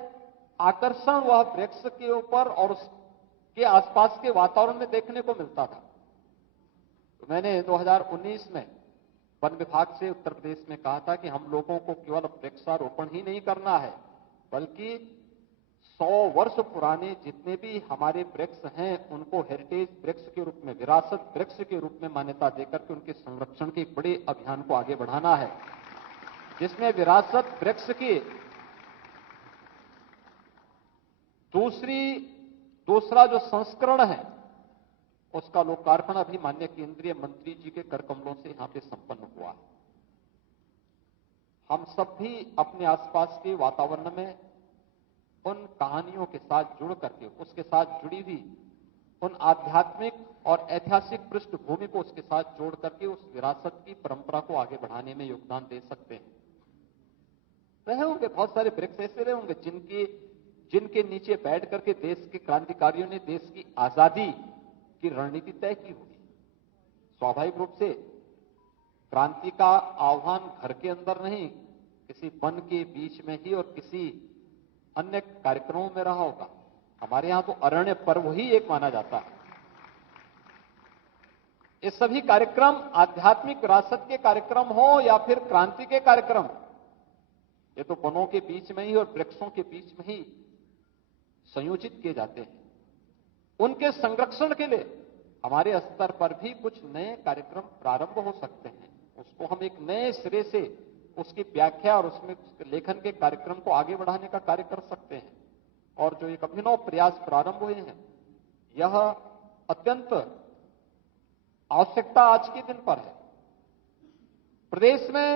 आकर्षण वह वृक्ष के ऊपर और उसके आसपास के वातावरण में देखने को मिलता था। तो मैंने 2019 में वन विभाग से उत्तर प्रदेश में कहा था कि हम लोगों को केवल वृक्षारोपण ही नहीं करना है, बल्कि 100 वर्ष पुराने जितने भी हमारे वृक्ष हैं उनको हेरिटेज वृक्ष के रूप में, विरासत वृक्ष के रूप में मान्यता देकर के उनके संरक्षण के एक बड़े अभियान को आगे बढ़ाना है, जिसमें विरासत वृक्ष की दूसरा जो संस्करण है उसका लोकार्पण अभी माननीय केंद्रीय मंत्री जी के कर कमलों से यहां पे संपन्न हुआ है। हम सब भी अपने आसपास के वातावरण में उन कहानियों के साथ जुड़ करके, उसके साथ जुड़ी हुई उन आध्यात्मिक और ऐतिहासिक पृष्ठभूमि को उसके साथ जोड़ करके उस विरासत की परंपरा को आगे बढ़ाने में योगदान दे सकते हैं। रहे होंगे बहुत सारे वृक्ष ऐसे रहे होंगे जिनके नीचे बैठ करके देश के क्रांतिकारियों ने देश की आजादी की रणनीति तय की होगी। स्वाभाविक रूप से क्रांति का आह्वान घर के अंदर नहीं, किसी वन के बीच में ही और किसी अन्य कार्यक्रमों में रहा होगा। हमारे यहां तो अरण्य पर्व ही एक माना जाता है। ये सभी कार्यक्रम आध्यात्मिक विरासत के कार्यक्रम हो या फिर क्रांति के कार्यक्रम, ये तो वनों के बीच में ही और वृक्षों के बीच में ही संयोजित किए जाते हैं। उनके संरक्षण के लिए हमारे स्तर पर भी कुछ नए कार्यक्रम प्रारंभ हो सकते हैं। उसको हम एक नए सिरे से उसकी व्याख्या और उसमें लेखन के कार्यक्रम को आगे बढ़ाने का कार्य कर सकते हैं। और जो एक अभिनव प्रयास प्रारंभ हुए हैं, यह अत्यंत आवश्यकता आज के दिन पर है। प्रदेश में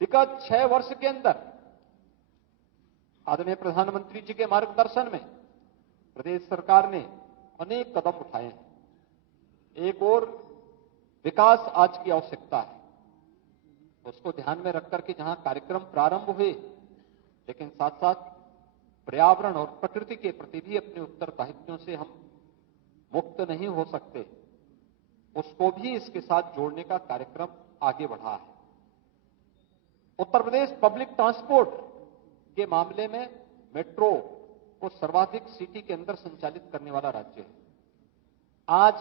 विगत 6 वर्ष के अंदर आदरणीय प्रधानमंत्री जी के मार्गदर्शन में प्रदेश सरकार ने अनेक कदम उठाए हैं। एक और विकास आज की आवश्यकता है, उसको ध्यान में रखकर के जहां कार्यक्रम प्रारंभ हुए, लेकिन साथ साथ पर्यावरण और प्रकृति के प्रति भी अपने उत्तरदायित्वों से हम मुक्त नहीं हो सकते, उसको भी इसके साथ जोड़ने का कार्यक्रम आगे बढ़ा है। उत्तर प्रदेश पब्लिक ट्रांसपोर्ट के मामले में मेट्रो को सर्वाधिक सिटी के अंदर संचालित करने वाला राज्य है। आज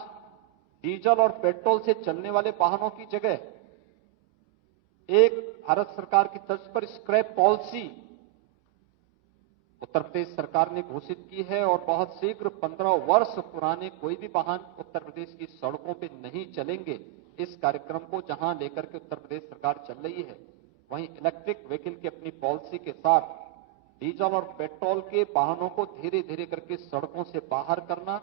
डीजल और पेट्रोल से चलने वाले वाहनों की जगह एक भारत सरकार की तर्ज पर स्क्रैप पॉलिसी उत्तर प्रदेश सरकार ने घोषित की है और बहुत शीघ्र 15 वर्ष पुराने कोई भी वाहन उत्तर प्रदेश की सड़कों पे नहीं चलेंगे। इस कार्यक्रम को जहां लेकर के उत्तर प्रदेश सरकार चल रही है, वहीं इलेक्ट्रिक व्हीकल की अपनी पॉलिसी के साथ डीजल और पेट्रोल के वाहनों को धीरे धीरे करके सड़कों से बाहर करना,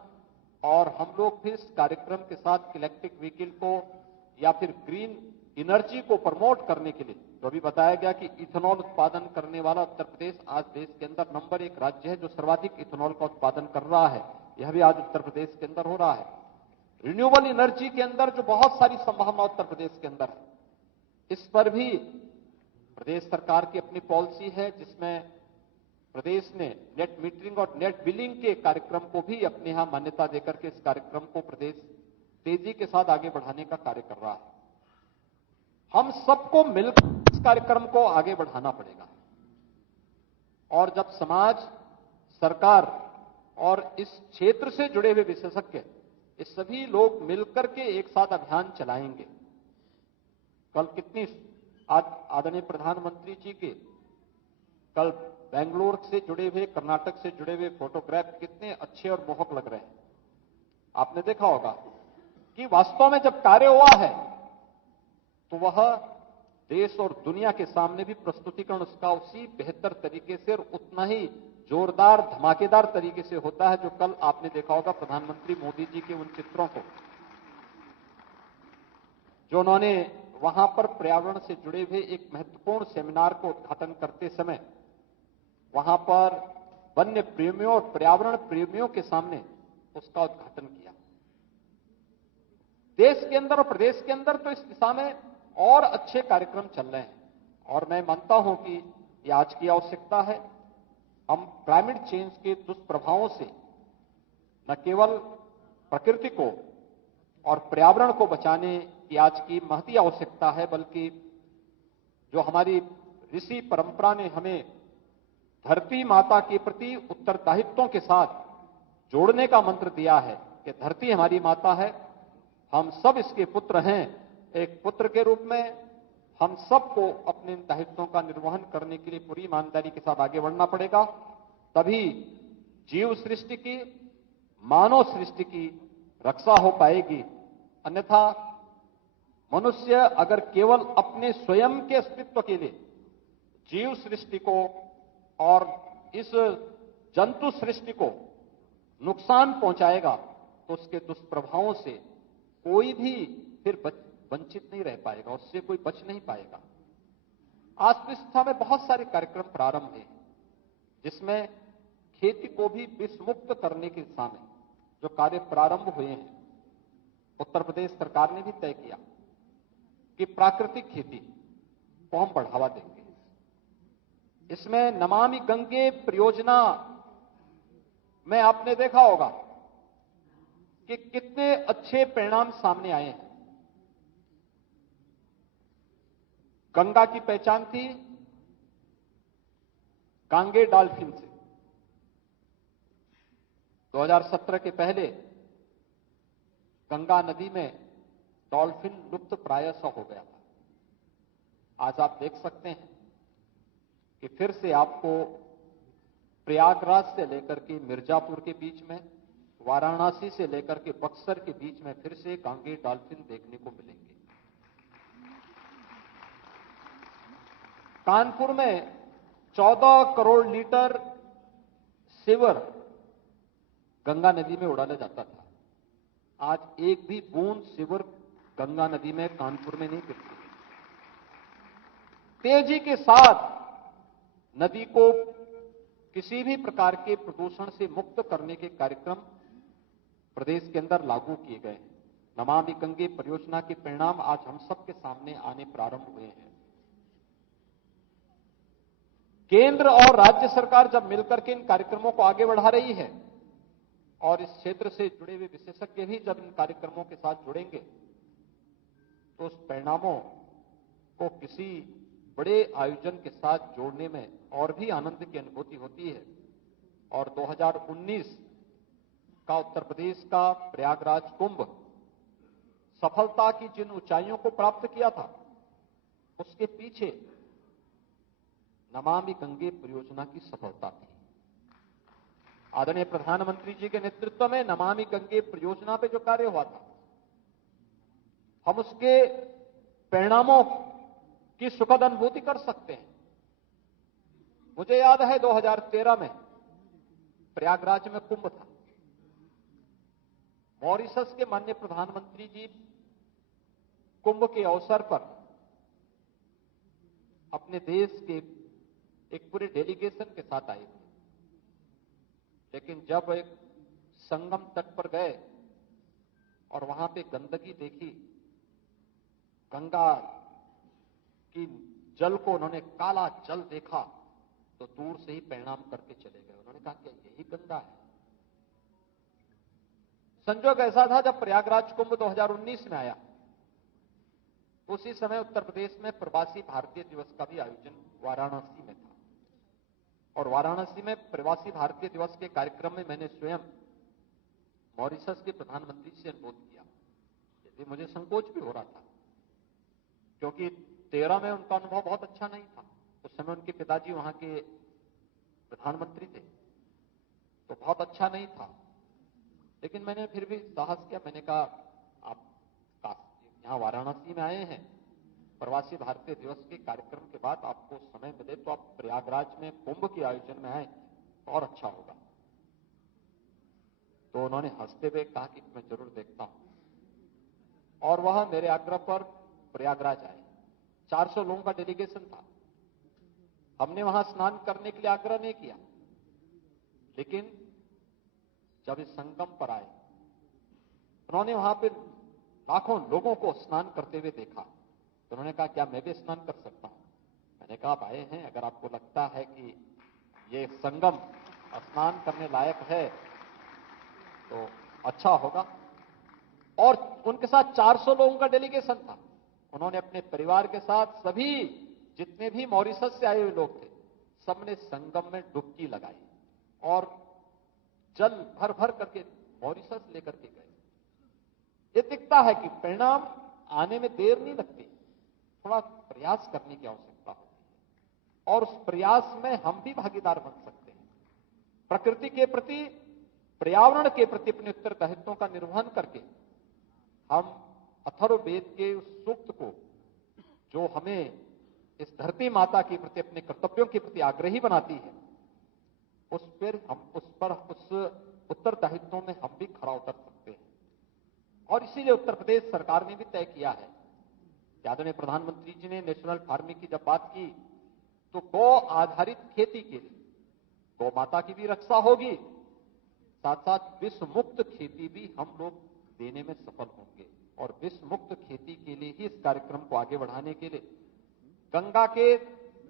और हम लोग भी इस कार्यक्रम के साथ इलेक्ट्रिक व्हीकल को या फिर ग्रीन एनर्जी को प्रमोट करने के लिए, जो अभी बताया गया कि इथेनॉल उत्पादन करने वाला उत्तर प्रदेश आज देश के अंदर नंबर 1 राज्य है जो सर्वाधिक इथेनॉल का उत्पादन कर रहा है। यह भी आज उत्तर प्रदेश के अंदर हो रहा है। रिन्यूएबल एनर्जी के अंदर जो बहुत सारी संभावना उत्तर प्रदेश के अंदर है, इस पर भी प्रदेश सरकार की अपनी पॉलिसी है, जिसमें प्रदेश ने नेट मीटरिंग और नेट बिलिंग के कार्यक्रम को भी अपने यहां मान्यता देकर के इस कार्यक्रम को प्रदेश तेजी के साथ आगे बढ़ाने का कार्य कर रहा है। हम सबको मिलकर इस कार्यक्रम को आगे बढ़ाना पड़ेगा। और जब समाज, सरकार और इस क्षेत्र से जुड़े हुए विशेषज्ञ, ये सभी लोग मिलकर के एक साथ अभियान चलाएंगे। कल कितनी आदरणीय प्रधानमंत्री जी के कल बेंगलोर से जुड़े हुए, कर्नाटक से जुड़े हुए फोटोग्राफ कितने अच्छे और मोहक लग रहे हैं। आपने देखा होगा कि वास्तव में जब कार्य हुआ है तो वह देश और दुनिया के सामने भी प्रस्तुतिकरण उसका उसी बेहतर तरीके से और उतना ही जोरदार धमाकेदार तरीके से होता है जो कल आपने देखा होगा प्रधानमंत्री मोदी जी के उन चित्रों को, जो उन्होंने वहां पर पर्यावरण से जुड़े हुए एक महत्वपूर्ण सेमिनार को उद्घाटन करते समय वहां पर वन्य प्रेमियों और पर्यावरण प्रेमियों के सामने उसका उद्घाटन किया। देश के अंदर और प्रदेश के अंदर तो इस दिशा में और अच्छे कार्यक्रम चल रहे हैं और मैं मानता हूं कि यह आज की आवश्यकता है। हम क्लाइमेट चेंज के दुष्प्रभावों से न केवल प्रकृति को और पर्यावरण को बचाने की आज की महती आवश्यकता है, बल्कि जो हमारी ऋषि परंपरा ने हमें धरती माता के प्रति उत्तरदायित्वों के साथ जोड़ने का मंत्र दिया है कि धरती हमारी माता है, हम सब इसके पुत्र हैं। एक पुत्र के रूप में हम सबको अपने दायित्वों का निर्वहन करने के लिए पूरी ईमानदारी के साथ आगे बढ़ना पड़ेगा, तभी जीव सृष्टि की, मानव सृष्टि की रक्षा हो पाएगी। अन्यथा मनुष्य अगर केवल अपने स्वयं के अस्तित्व के लिए जीव सृष्टि को और इस जंतु सृष्टि को नुकसान पहुंचाएगा तो उसके दुष्प्रभावों से कोई भी फिर वंचित नहीं रह पाएगा, उससे कोई बच नहीं पाएगा। आज की दिशा में बहुत सारे कार्यक्रम प्रारंभ हैं जिसमें खेती को भी विषमुक्त करने की दिशा में जो कार्य प्रारंभ हुए हैं। उत्तर प्रदेश सरकार ने भी तय किया कि प्राकृतिक खेती को हम बढ़ावा देंगे। इसमें नमामि गंगे परियोजना में आपने देखा होगा कि कितने अच्छे परिणाम सामने आए हैं। गंगा की पहचान थी गांगे डॉल्फिन से। 2017 के पहले गंगा नदी में डॉल्फिन लुप्त प्राय सा हो गया था। आज आप देख सकते हैं कि फिर से आपको प्रयागराज से लेकर के मिर्जापुर के बीच में, वाराणसी से लेकर के बक्सर के बीच में फिर से गांगे डॉल्फिन देखने को मिलेंगे। कानपुर में 14 करोड़ लीटर सीवर गंगा नदी में उड़ाया जाता था। आज एक भी बूंद सीवर गंगा नदी में कानपुर में नहीं गिरती। तेजी के साथ नदी को किसी भी प्रकार के प्रदूषण से मुक्त करने के कार्यक्रम प्रदेश के अंदर लागू किए गए हैं। नमामि गंगे परियोजना के परिणाम आज हम सबके सामने आने प्रारंभ हुए हैं। केंद्र और राज्य सरकार जब मिलकर के इन कार्यक्रमों को आगे बढ़ा रही है और इस क्षेत्र से जुड़े हुए विशेषज्ञ भी जब इन कार्यक्रमों के साथ जुड़ेंगे तो उस परिणामों को किसी बड़े आयोजन के साथ जोड़ने में और भी आनंद की अनुभूति होती है। और 2019 का उत्तर प्रदेश का प्रयागराज कुंभ सफलता की जिन ऊंचाइयों को प्राप्त किया था उसके पीछे नमामि गंगे परियोजना की सफलता थी। आदरणीय प्रधानमंत्री जी के नेतृत्व में नमामि गंगे परियोजना पे जो कार्य हुआ था, हम उसके परिणामों की सुखद अनुभूति कर सकते हैं। मुझे याद है 2013 में प्रयागराज में कुंभ था। मॉरिशस के माननीय प्रधानमंत्री जी कुंभ के अवसर पर अपने देश के एक पूरे डेलीगेशन के साथ आए थे, लेकिन जब एक संगम तट पर गए और वहां पे गंदगी देखी, गंगा की जल को उन्होंने काला जल देखा तो दूर से ही परिणाम करके चले गए। उन्होंने कहा कि यही गंगा है। संजोग ऐसा था जब प्रयागराज कुंभ 2019 में आया, उसी समय उत्तर प्रदेश में प्रवासी भारतीय दिवस का भी आयोजन वाराणसी में था। और वाराणसी में प्रवासी भारतीय दिवस के कार्यक्रम में मैंने स्वयं मॉरिशस के प्रधानमंत्री से अनुरोध किया। यदि मुझे संकोच भी हो रहा था, क्योंकि 13 में उनका अनुभव बहुत अच्छा नहीं था। उस समय उनके पिताजी वहां के प्रधानमंत्री थे, तो बहुत अच्छा नहीं था। लेकिन मैंने फिर भी साहस किया। मैंने कहा, आप यहाँ वाराणसी में आए हैं, प्रवासी भारतीय दिवस के कार्यक्रम के बाद आपको समय मिले तो आप प्रयागराज में कुंभ के आयोजन में आए तो और अच्छा होगा। तो उन्होंने हंसते हुए कहा कि मैं जरूर देखता हूं, और वह मेरे आग्रह पर प्रयागराज आए। 400 लोगों का डेलीगेशन था। हमने वहां स्नान करने के लिए आग्रह नहीं किया, लेकिन जब इस संगम पर आए, उन्होंने वहां पे लाखों लोगों को स्नान करते हुए देखा, तो उन्होंने कहा, क्या मैं भी स्नान कर सकता हूं? मैंने कहा, आप आए हैं, अगर आपको लगता है कि ये संगम स्नान करने लायक है तो अच्छा होगा। और उनके साथ 400 लोगों का डेलीगेशन था। उन्होंने अपने परिवार के साथ सभी जितने भी मॉरिशस से आए हुए लोग थे, सबने संगम में डुबकी लगाई और जल भर भर करके मॉरिशस लेकर के गए। ये दिखता है कि परिणाम आने में देर नहीं लगती, थोड़ा प्रयास करने की आवश्यकता होती है, और उस प्रयास में हम भी भागीदार बन सकते हैं। प्रकृति के प्रति, पर्यावरण के प्रति अपने उत्तरदायित्वों का निर्वहन करके हम अथर्ववेद के उस सूक्त को, जो हमें इस धरती माता के प्रति, अपने कर्तव्यों के प्रति आग्रही बनाती है, उस उत्तरदायित्वों में हम भी खरा उतर सकते हैं। और इसीलिए उत्तर प्रदेश सरकार ने भी तय किया है। आदरणीय प्रधानमंत्री जी ने नेशनल फार्मिंग की जब बात की, तो गौ आधारित खेती के लिए गौ माता की भी रक्षा होगी, साथ साथ विष मुक्त खेती भी हम लोग देने में सफल होंगे। और विष मुक्त खेती के लिए ही इस कार्यक्रम को आगे बढ़ाने के लिए गंगा के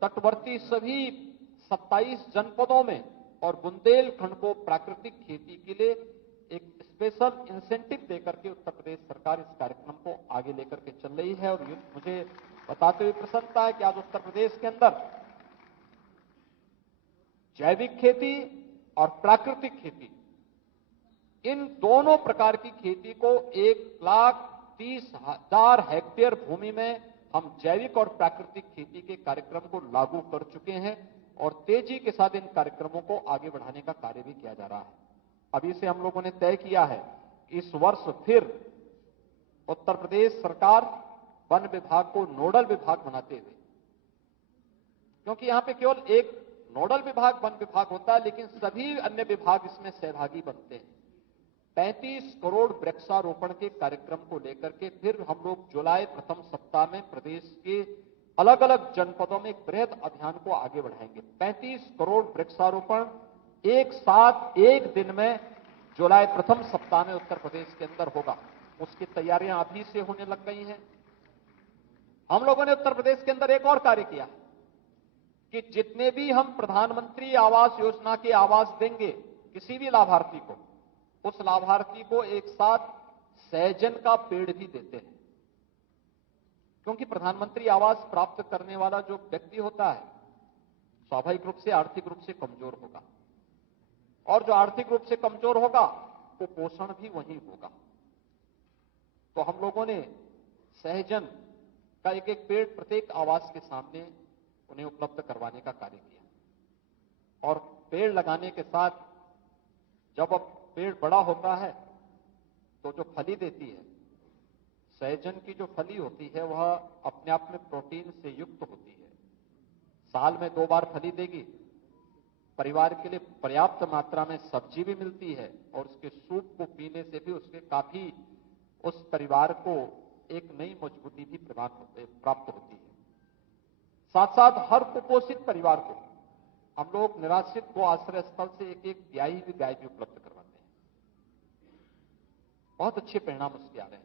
तटवर्ती सभी 27 जनपदों में और बुंदेलखंड को प्राकृतिक खेती के लिए एक स्पेशल इंसेंटिव देकर के उत्तर प्रदेश सरकार इस कार्यक्रम को आगे लेकर के चल रही है। और मुझे बताते हुए प्रसन्नता है कि आज उत्तर प्रदेश के अंदर जैविक खेती और प्राकृतिक खेती, इन दोनों प्रकार की खेती को 1,30,000 हेक्टेयर भूमि में हम जैविक और प्राकृतिक खेती के कार्यक्रम को लागू कर चुके हैं, और तेजी के साथ इन कार्यक्रमों को आगे बढ़ाने का कार्य भी किया जा रहा है। अभी से हम लोगों ने तय किया है कि इस वर्ष फिर उत्तर प्रदेश सरकार वन विभाग को नोडल विभाग बनाते हुए, क्योंकि यहां पे केवल एक नोडल विभाग वन विभाग होता है, लेकिन सभी अन्य विभाग इसमें सहभागी बनते हैं। 35 करोड़ वृक्षारोपण के कार्यक्रम को लेकर के फिर हम लोग जुलाई प्रथम सप्ताह में प्रदेश के अलग अलग जनपदों में एक बृहद अभियान को आगे बढ़ाएंगे। 35 करोड़ वृक्षारोपण एक साथ एक दिन में जुलाई प्रथम सप्ताह में उत्तर प्रदेश के अंदर होगा। उसकी तैयारियां अभी से होने लग गई हैं। हम लोगों ने उत्तर प्रदेश के अंदर एक और कार्य किया कि जितने भी हम प्रधानमंत्री आवास योजना के आवास देंगे किसी भी लाभार्थी को, उस लाभार्थी को एक साथ सहजन का पेड़ भी देते हैं। क्योंकि प्रधानमंत्री आवास प्राप्त करने वाला जो व्यक्ति होता है, स्वाभाविक रूप से आर्थिक रूप से कमजोर होगा, और जो आर्थिक रूप से कमजोर होगा वो पोषण भी वही होगा। तो हम लोगों ने सहजन का एक एक पेड़ प्रत्येक आवास के सामने उन्हें उपलब्ध करवाने का कार्य किया। और पेड़ लगाने के साथ जब अब पेड़ बड़ा होता है तो जो फली देती है, सहजन की जो फली होती है वह अपने आप में प्रोटीन से युक्त होती है। साल में 2 बार फली देगी, परिवार के लिए पर्याप्त मात्रा में सब्जी भी मिलती है, और उसके सूप को पीने से भी उसके काफी उस परिवार को एक नई मजबूती भी प्राप्त होती है। साथ साथ हर कुपोषित परिवार को हम लोग निराश्रित गो आश्रय स्थल से एक एक ब्याई हुई गाय भी उपलब्ध करवाते हैं। बहुत अच्छे परिणाम उसके आ रहे हैं।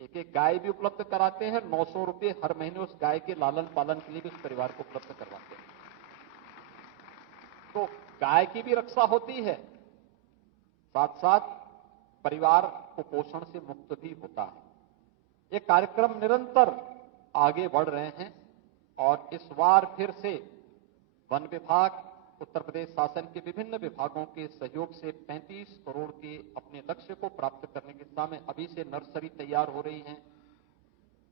एक एक गाय भी उपलब्ध कराते हैं। 900 रुपए हर महीने उस गाय के लालन पालन के लिए भी उस परिवार को उपलब्ध करवाते हैं। तो गाय की भी रक्षा होती है, साथ साथ परिवार कुपोषण से मुक्त भी होता है। ये कार्यक्रम निरंतर आगे बढ़ रहे हैं, और इस बार फिर से वन विभाग उत्तर प्रदेश शासन के विभिन्न विभागों के सहयोग से 35 करोड़ के अपने लक्ष्य को प्राप्त करने की दिशा में अभी से नर्सरी तैयार हो रही हैं।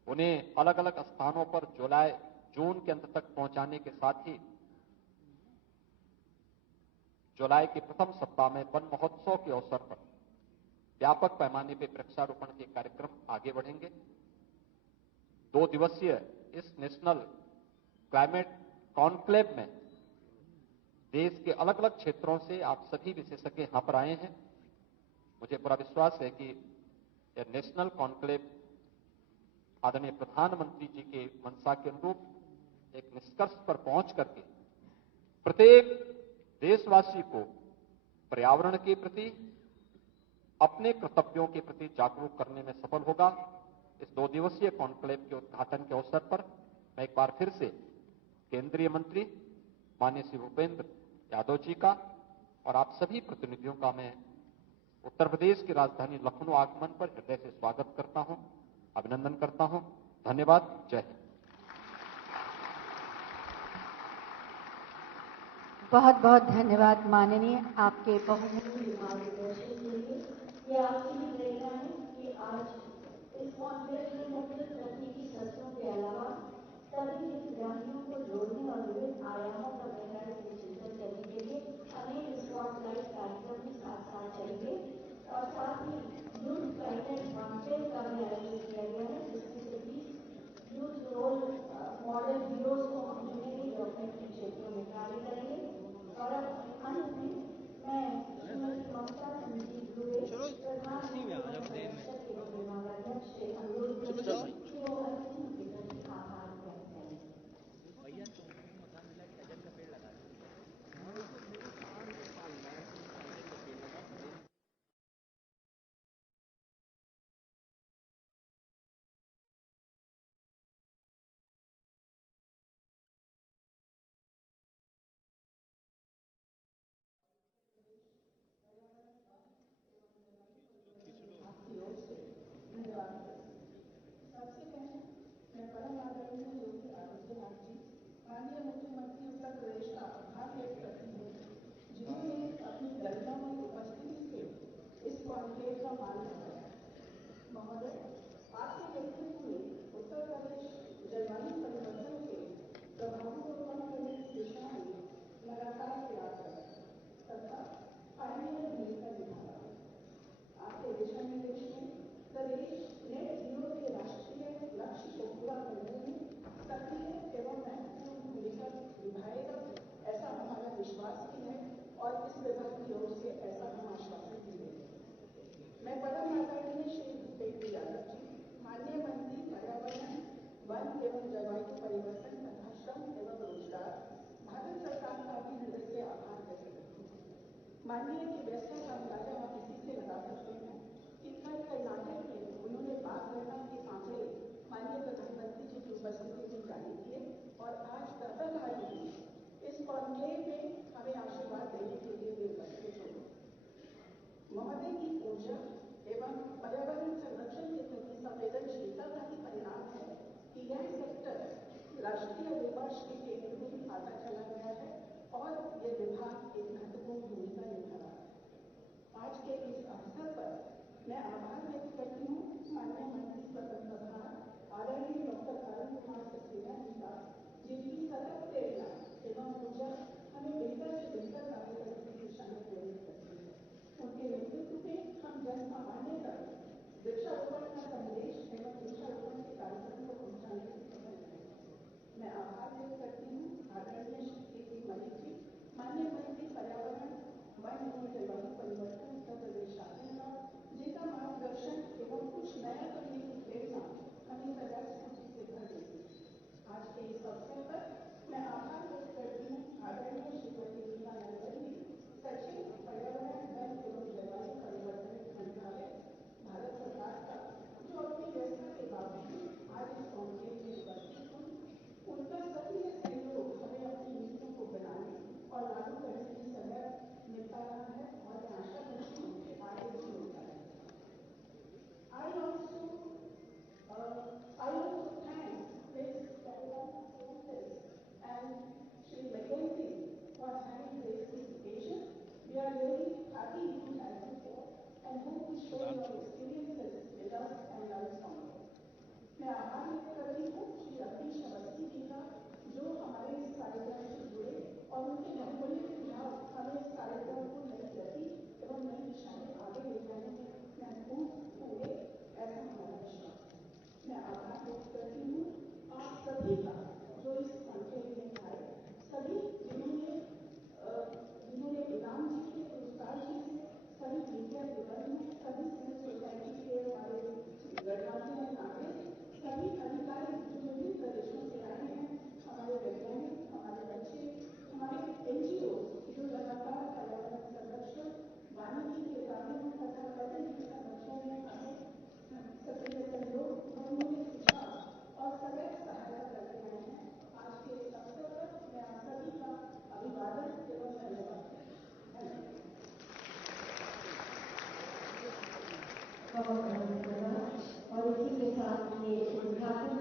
उन्हें अलग अलग स्थानों पर जून के अंत तक पहुंचाने के साथ ही जुलाई के प्रथम सप्ताह में वन महोत्सव के अवसर पर व्यापक पैमाने पर वृक्षारोपण के कार्यक्रम आगे बढ़ेंगे। 2 दिवसीय इस नेशनल क्लाइमेट कॉन्क्लेव में देश के अलग अलग क्षेत्रों से आप सभी विशेषज्ञ यहां पर आए हैं। मुझे पूरा विश्वास है कि यह नेशनल कॉन्क्लेव आदरणीय प्रधानमंत्री जी के मंशा के अनुरूप एक निष्कर्ष पर पहुंच करके प्रत्येक देशवासी को पर्यावरण के प्रति, अपने कर्तव्यों के प्रति जागरूक करने में सफल होगा। इस 2 दिवसीय कॉन्क्लेव के उद्घाटन के अवसर पर मैं एक बार फिर से केंद्रीय मंत्री माननीय श्री भूपेंद्र यादव जी का और आप सभी प्रतिनिधियों का मैं उत्तर प्रदेश की राजधानी लखनऊ आगमन पर हृदय से स्वागत करता हूं, अभिनंदन करता हूं। धन्यवाद। जय हिंद। बहुत बहुत धन्यवाद माननीय आपके बहुमूल्य मार्गदर्शन के लिए। ये आपकी भी प्रेरणा है कि आज इस कॉन्क्लेव में मुख्य तकनीकी सत्रों के अलावा सभी हितग्राहियों को जोड़ने और विभिन्न आयामों पर गहराई से चिंतन करने के लिए अनेक स्पॉटलाइट कार्यक्रम भी साथ साथ चलेंगे और साथ ही यूथ क्लाइमेट कॉन्क्लेव का भी आयोजन किया गया है, जिसमें से 20 यूथ रोल मॉडल हीरोज को हम चुनेंगे जो अपने अपने क्षेत्रों में कार्य करेंगे। और अब अंत में मैं श्रीमती ममता दुबे प्रधानमंत्री एवं विभागाध्यक्ष से अनुरोध करूंगी कि वो हर किसी के प्रति आभार व्यक्त करें। सबसे पहले मैं परम आदरणीय योगी आदित्यनाथ जी, माननीय मुख्यमंत्री उत्तर प्रदेश का आभार व्यक्त करती हूँ, जिन्होंने अपनी गरिमामयी उपस्थिति से इस कॉन्क्लेव का मान उठाया। महोदय, आपके नेतृत्व में उत्तर प्रदेश जलवायु परिवर्तन के प्रभावों को कम करने की दिशा में लगातार प्रयास कर रहा है तथा पायनियर भूमिका निभा रहा है। आपके दिशा निर्देश में प्रदेश नेट जीरो के राष्ट्रीय लक्ष्य को पूरा करने में सक्रिय एवं महत्वपूर्ण भूमिका निभाएगा, ऐसा हमारा विश्वास भी है और इस विभाग की ओर से ऐसा हम आश्वासन भी देंगे। मैं परम आदरणीय श्री भूपेंद्र यादव जी, माननीय मंत्री पर्यावरण, वन एवं जलवायु परिवर्तन तथा श्रम एवं रोजगार, भारत सरकार का भी हृदय से आभार व्यक्त करती हूँ। माननीय की व्यवस्था का अंदाजा आप इसी से लगा सकते हैं कि कल कर्नाटक में उन्होंने बाघ गणना के आंकड़े माननीय प्रधानमंत्री जी की उपस्थिति में जारी किए और आज प्रातः काल में इस कॉन्क्लेव में हमें आशीर्वाद देने के लिए वे उपस्थित हो। महोदय की ऊर्जा एवं पर्यावरण संरक्षण के प्रति संवेदनशीलता का ही परिणाम है कि यह सेक्टर राष्ट्रीय विमर्श के केंद्र में भी आता चला गया है और यह विभाग एक महत्वपूर्ण भूमिका निभा रहा है। आज के इस अवसर पर मैं आभार व्यक्त करती हूँ माननीय मंत्री स्वतंत्र प्रभार आदरणीय डॉक्टर अरुण कुमार सक्सेना जी का, जिनकी सतत प्रेरणा एवं ऊर्जा हमें बेहतर से बेहतर कार्य करने की दिशा में प्रेरित करती है। उनके नेतृत्व में हम जन सामान्य तक वृक्षारोपण का संदेश एवं वृक्षारोपण के कार्यक्रम को पहुंचाने में सफल रहे। मैं आभार व्यक्त करती हूँ आदरणीय श्री केपी मलिक जी, माननीय मंत्री पर्यावरण, वन एवं जलवायु परिवर्तन उत्तर प्रदेश शासन का, कार्यक्रम से जुड़े और उनके बहुमूल्य सुझाव हमें इस कार्यक्रम को नई गति एवं नई दिशा में आगे ले जाने में महत्वपूर्ण होंगे, ऐसा हमारा विश्वास। मैं आभार व्यक्त करती हूँ आप सभी का जो इस संकेत में आए, सभी जिन्होंने इनाम जीते, पुरस्कार जीते, सभी विद्या विवर्ग में, सभी सिविल सोसाइटी के हमारे गणमान्य नागरिक, सभी अधिकारी जो विभिन्न प्रदेशों से आए हैं, हमारे वैज्ञानिक, हमारे बच्चे, हमारे NGO जो लगातार पर्यावरण संरक्षण, वानिकी के कार्यों तथा पर्यावरण संरक्षण में हमें सक्रिय सहयोग, बहुमूल्य सुझाव और सदैव सहायता करते रहे हैं। आज के इस अवसर पर मैं आप सभी का अभिवादन एवं धन्यवाद और इसी के साथ ये उद्घाटन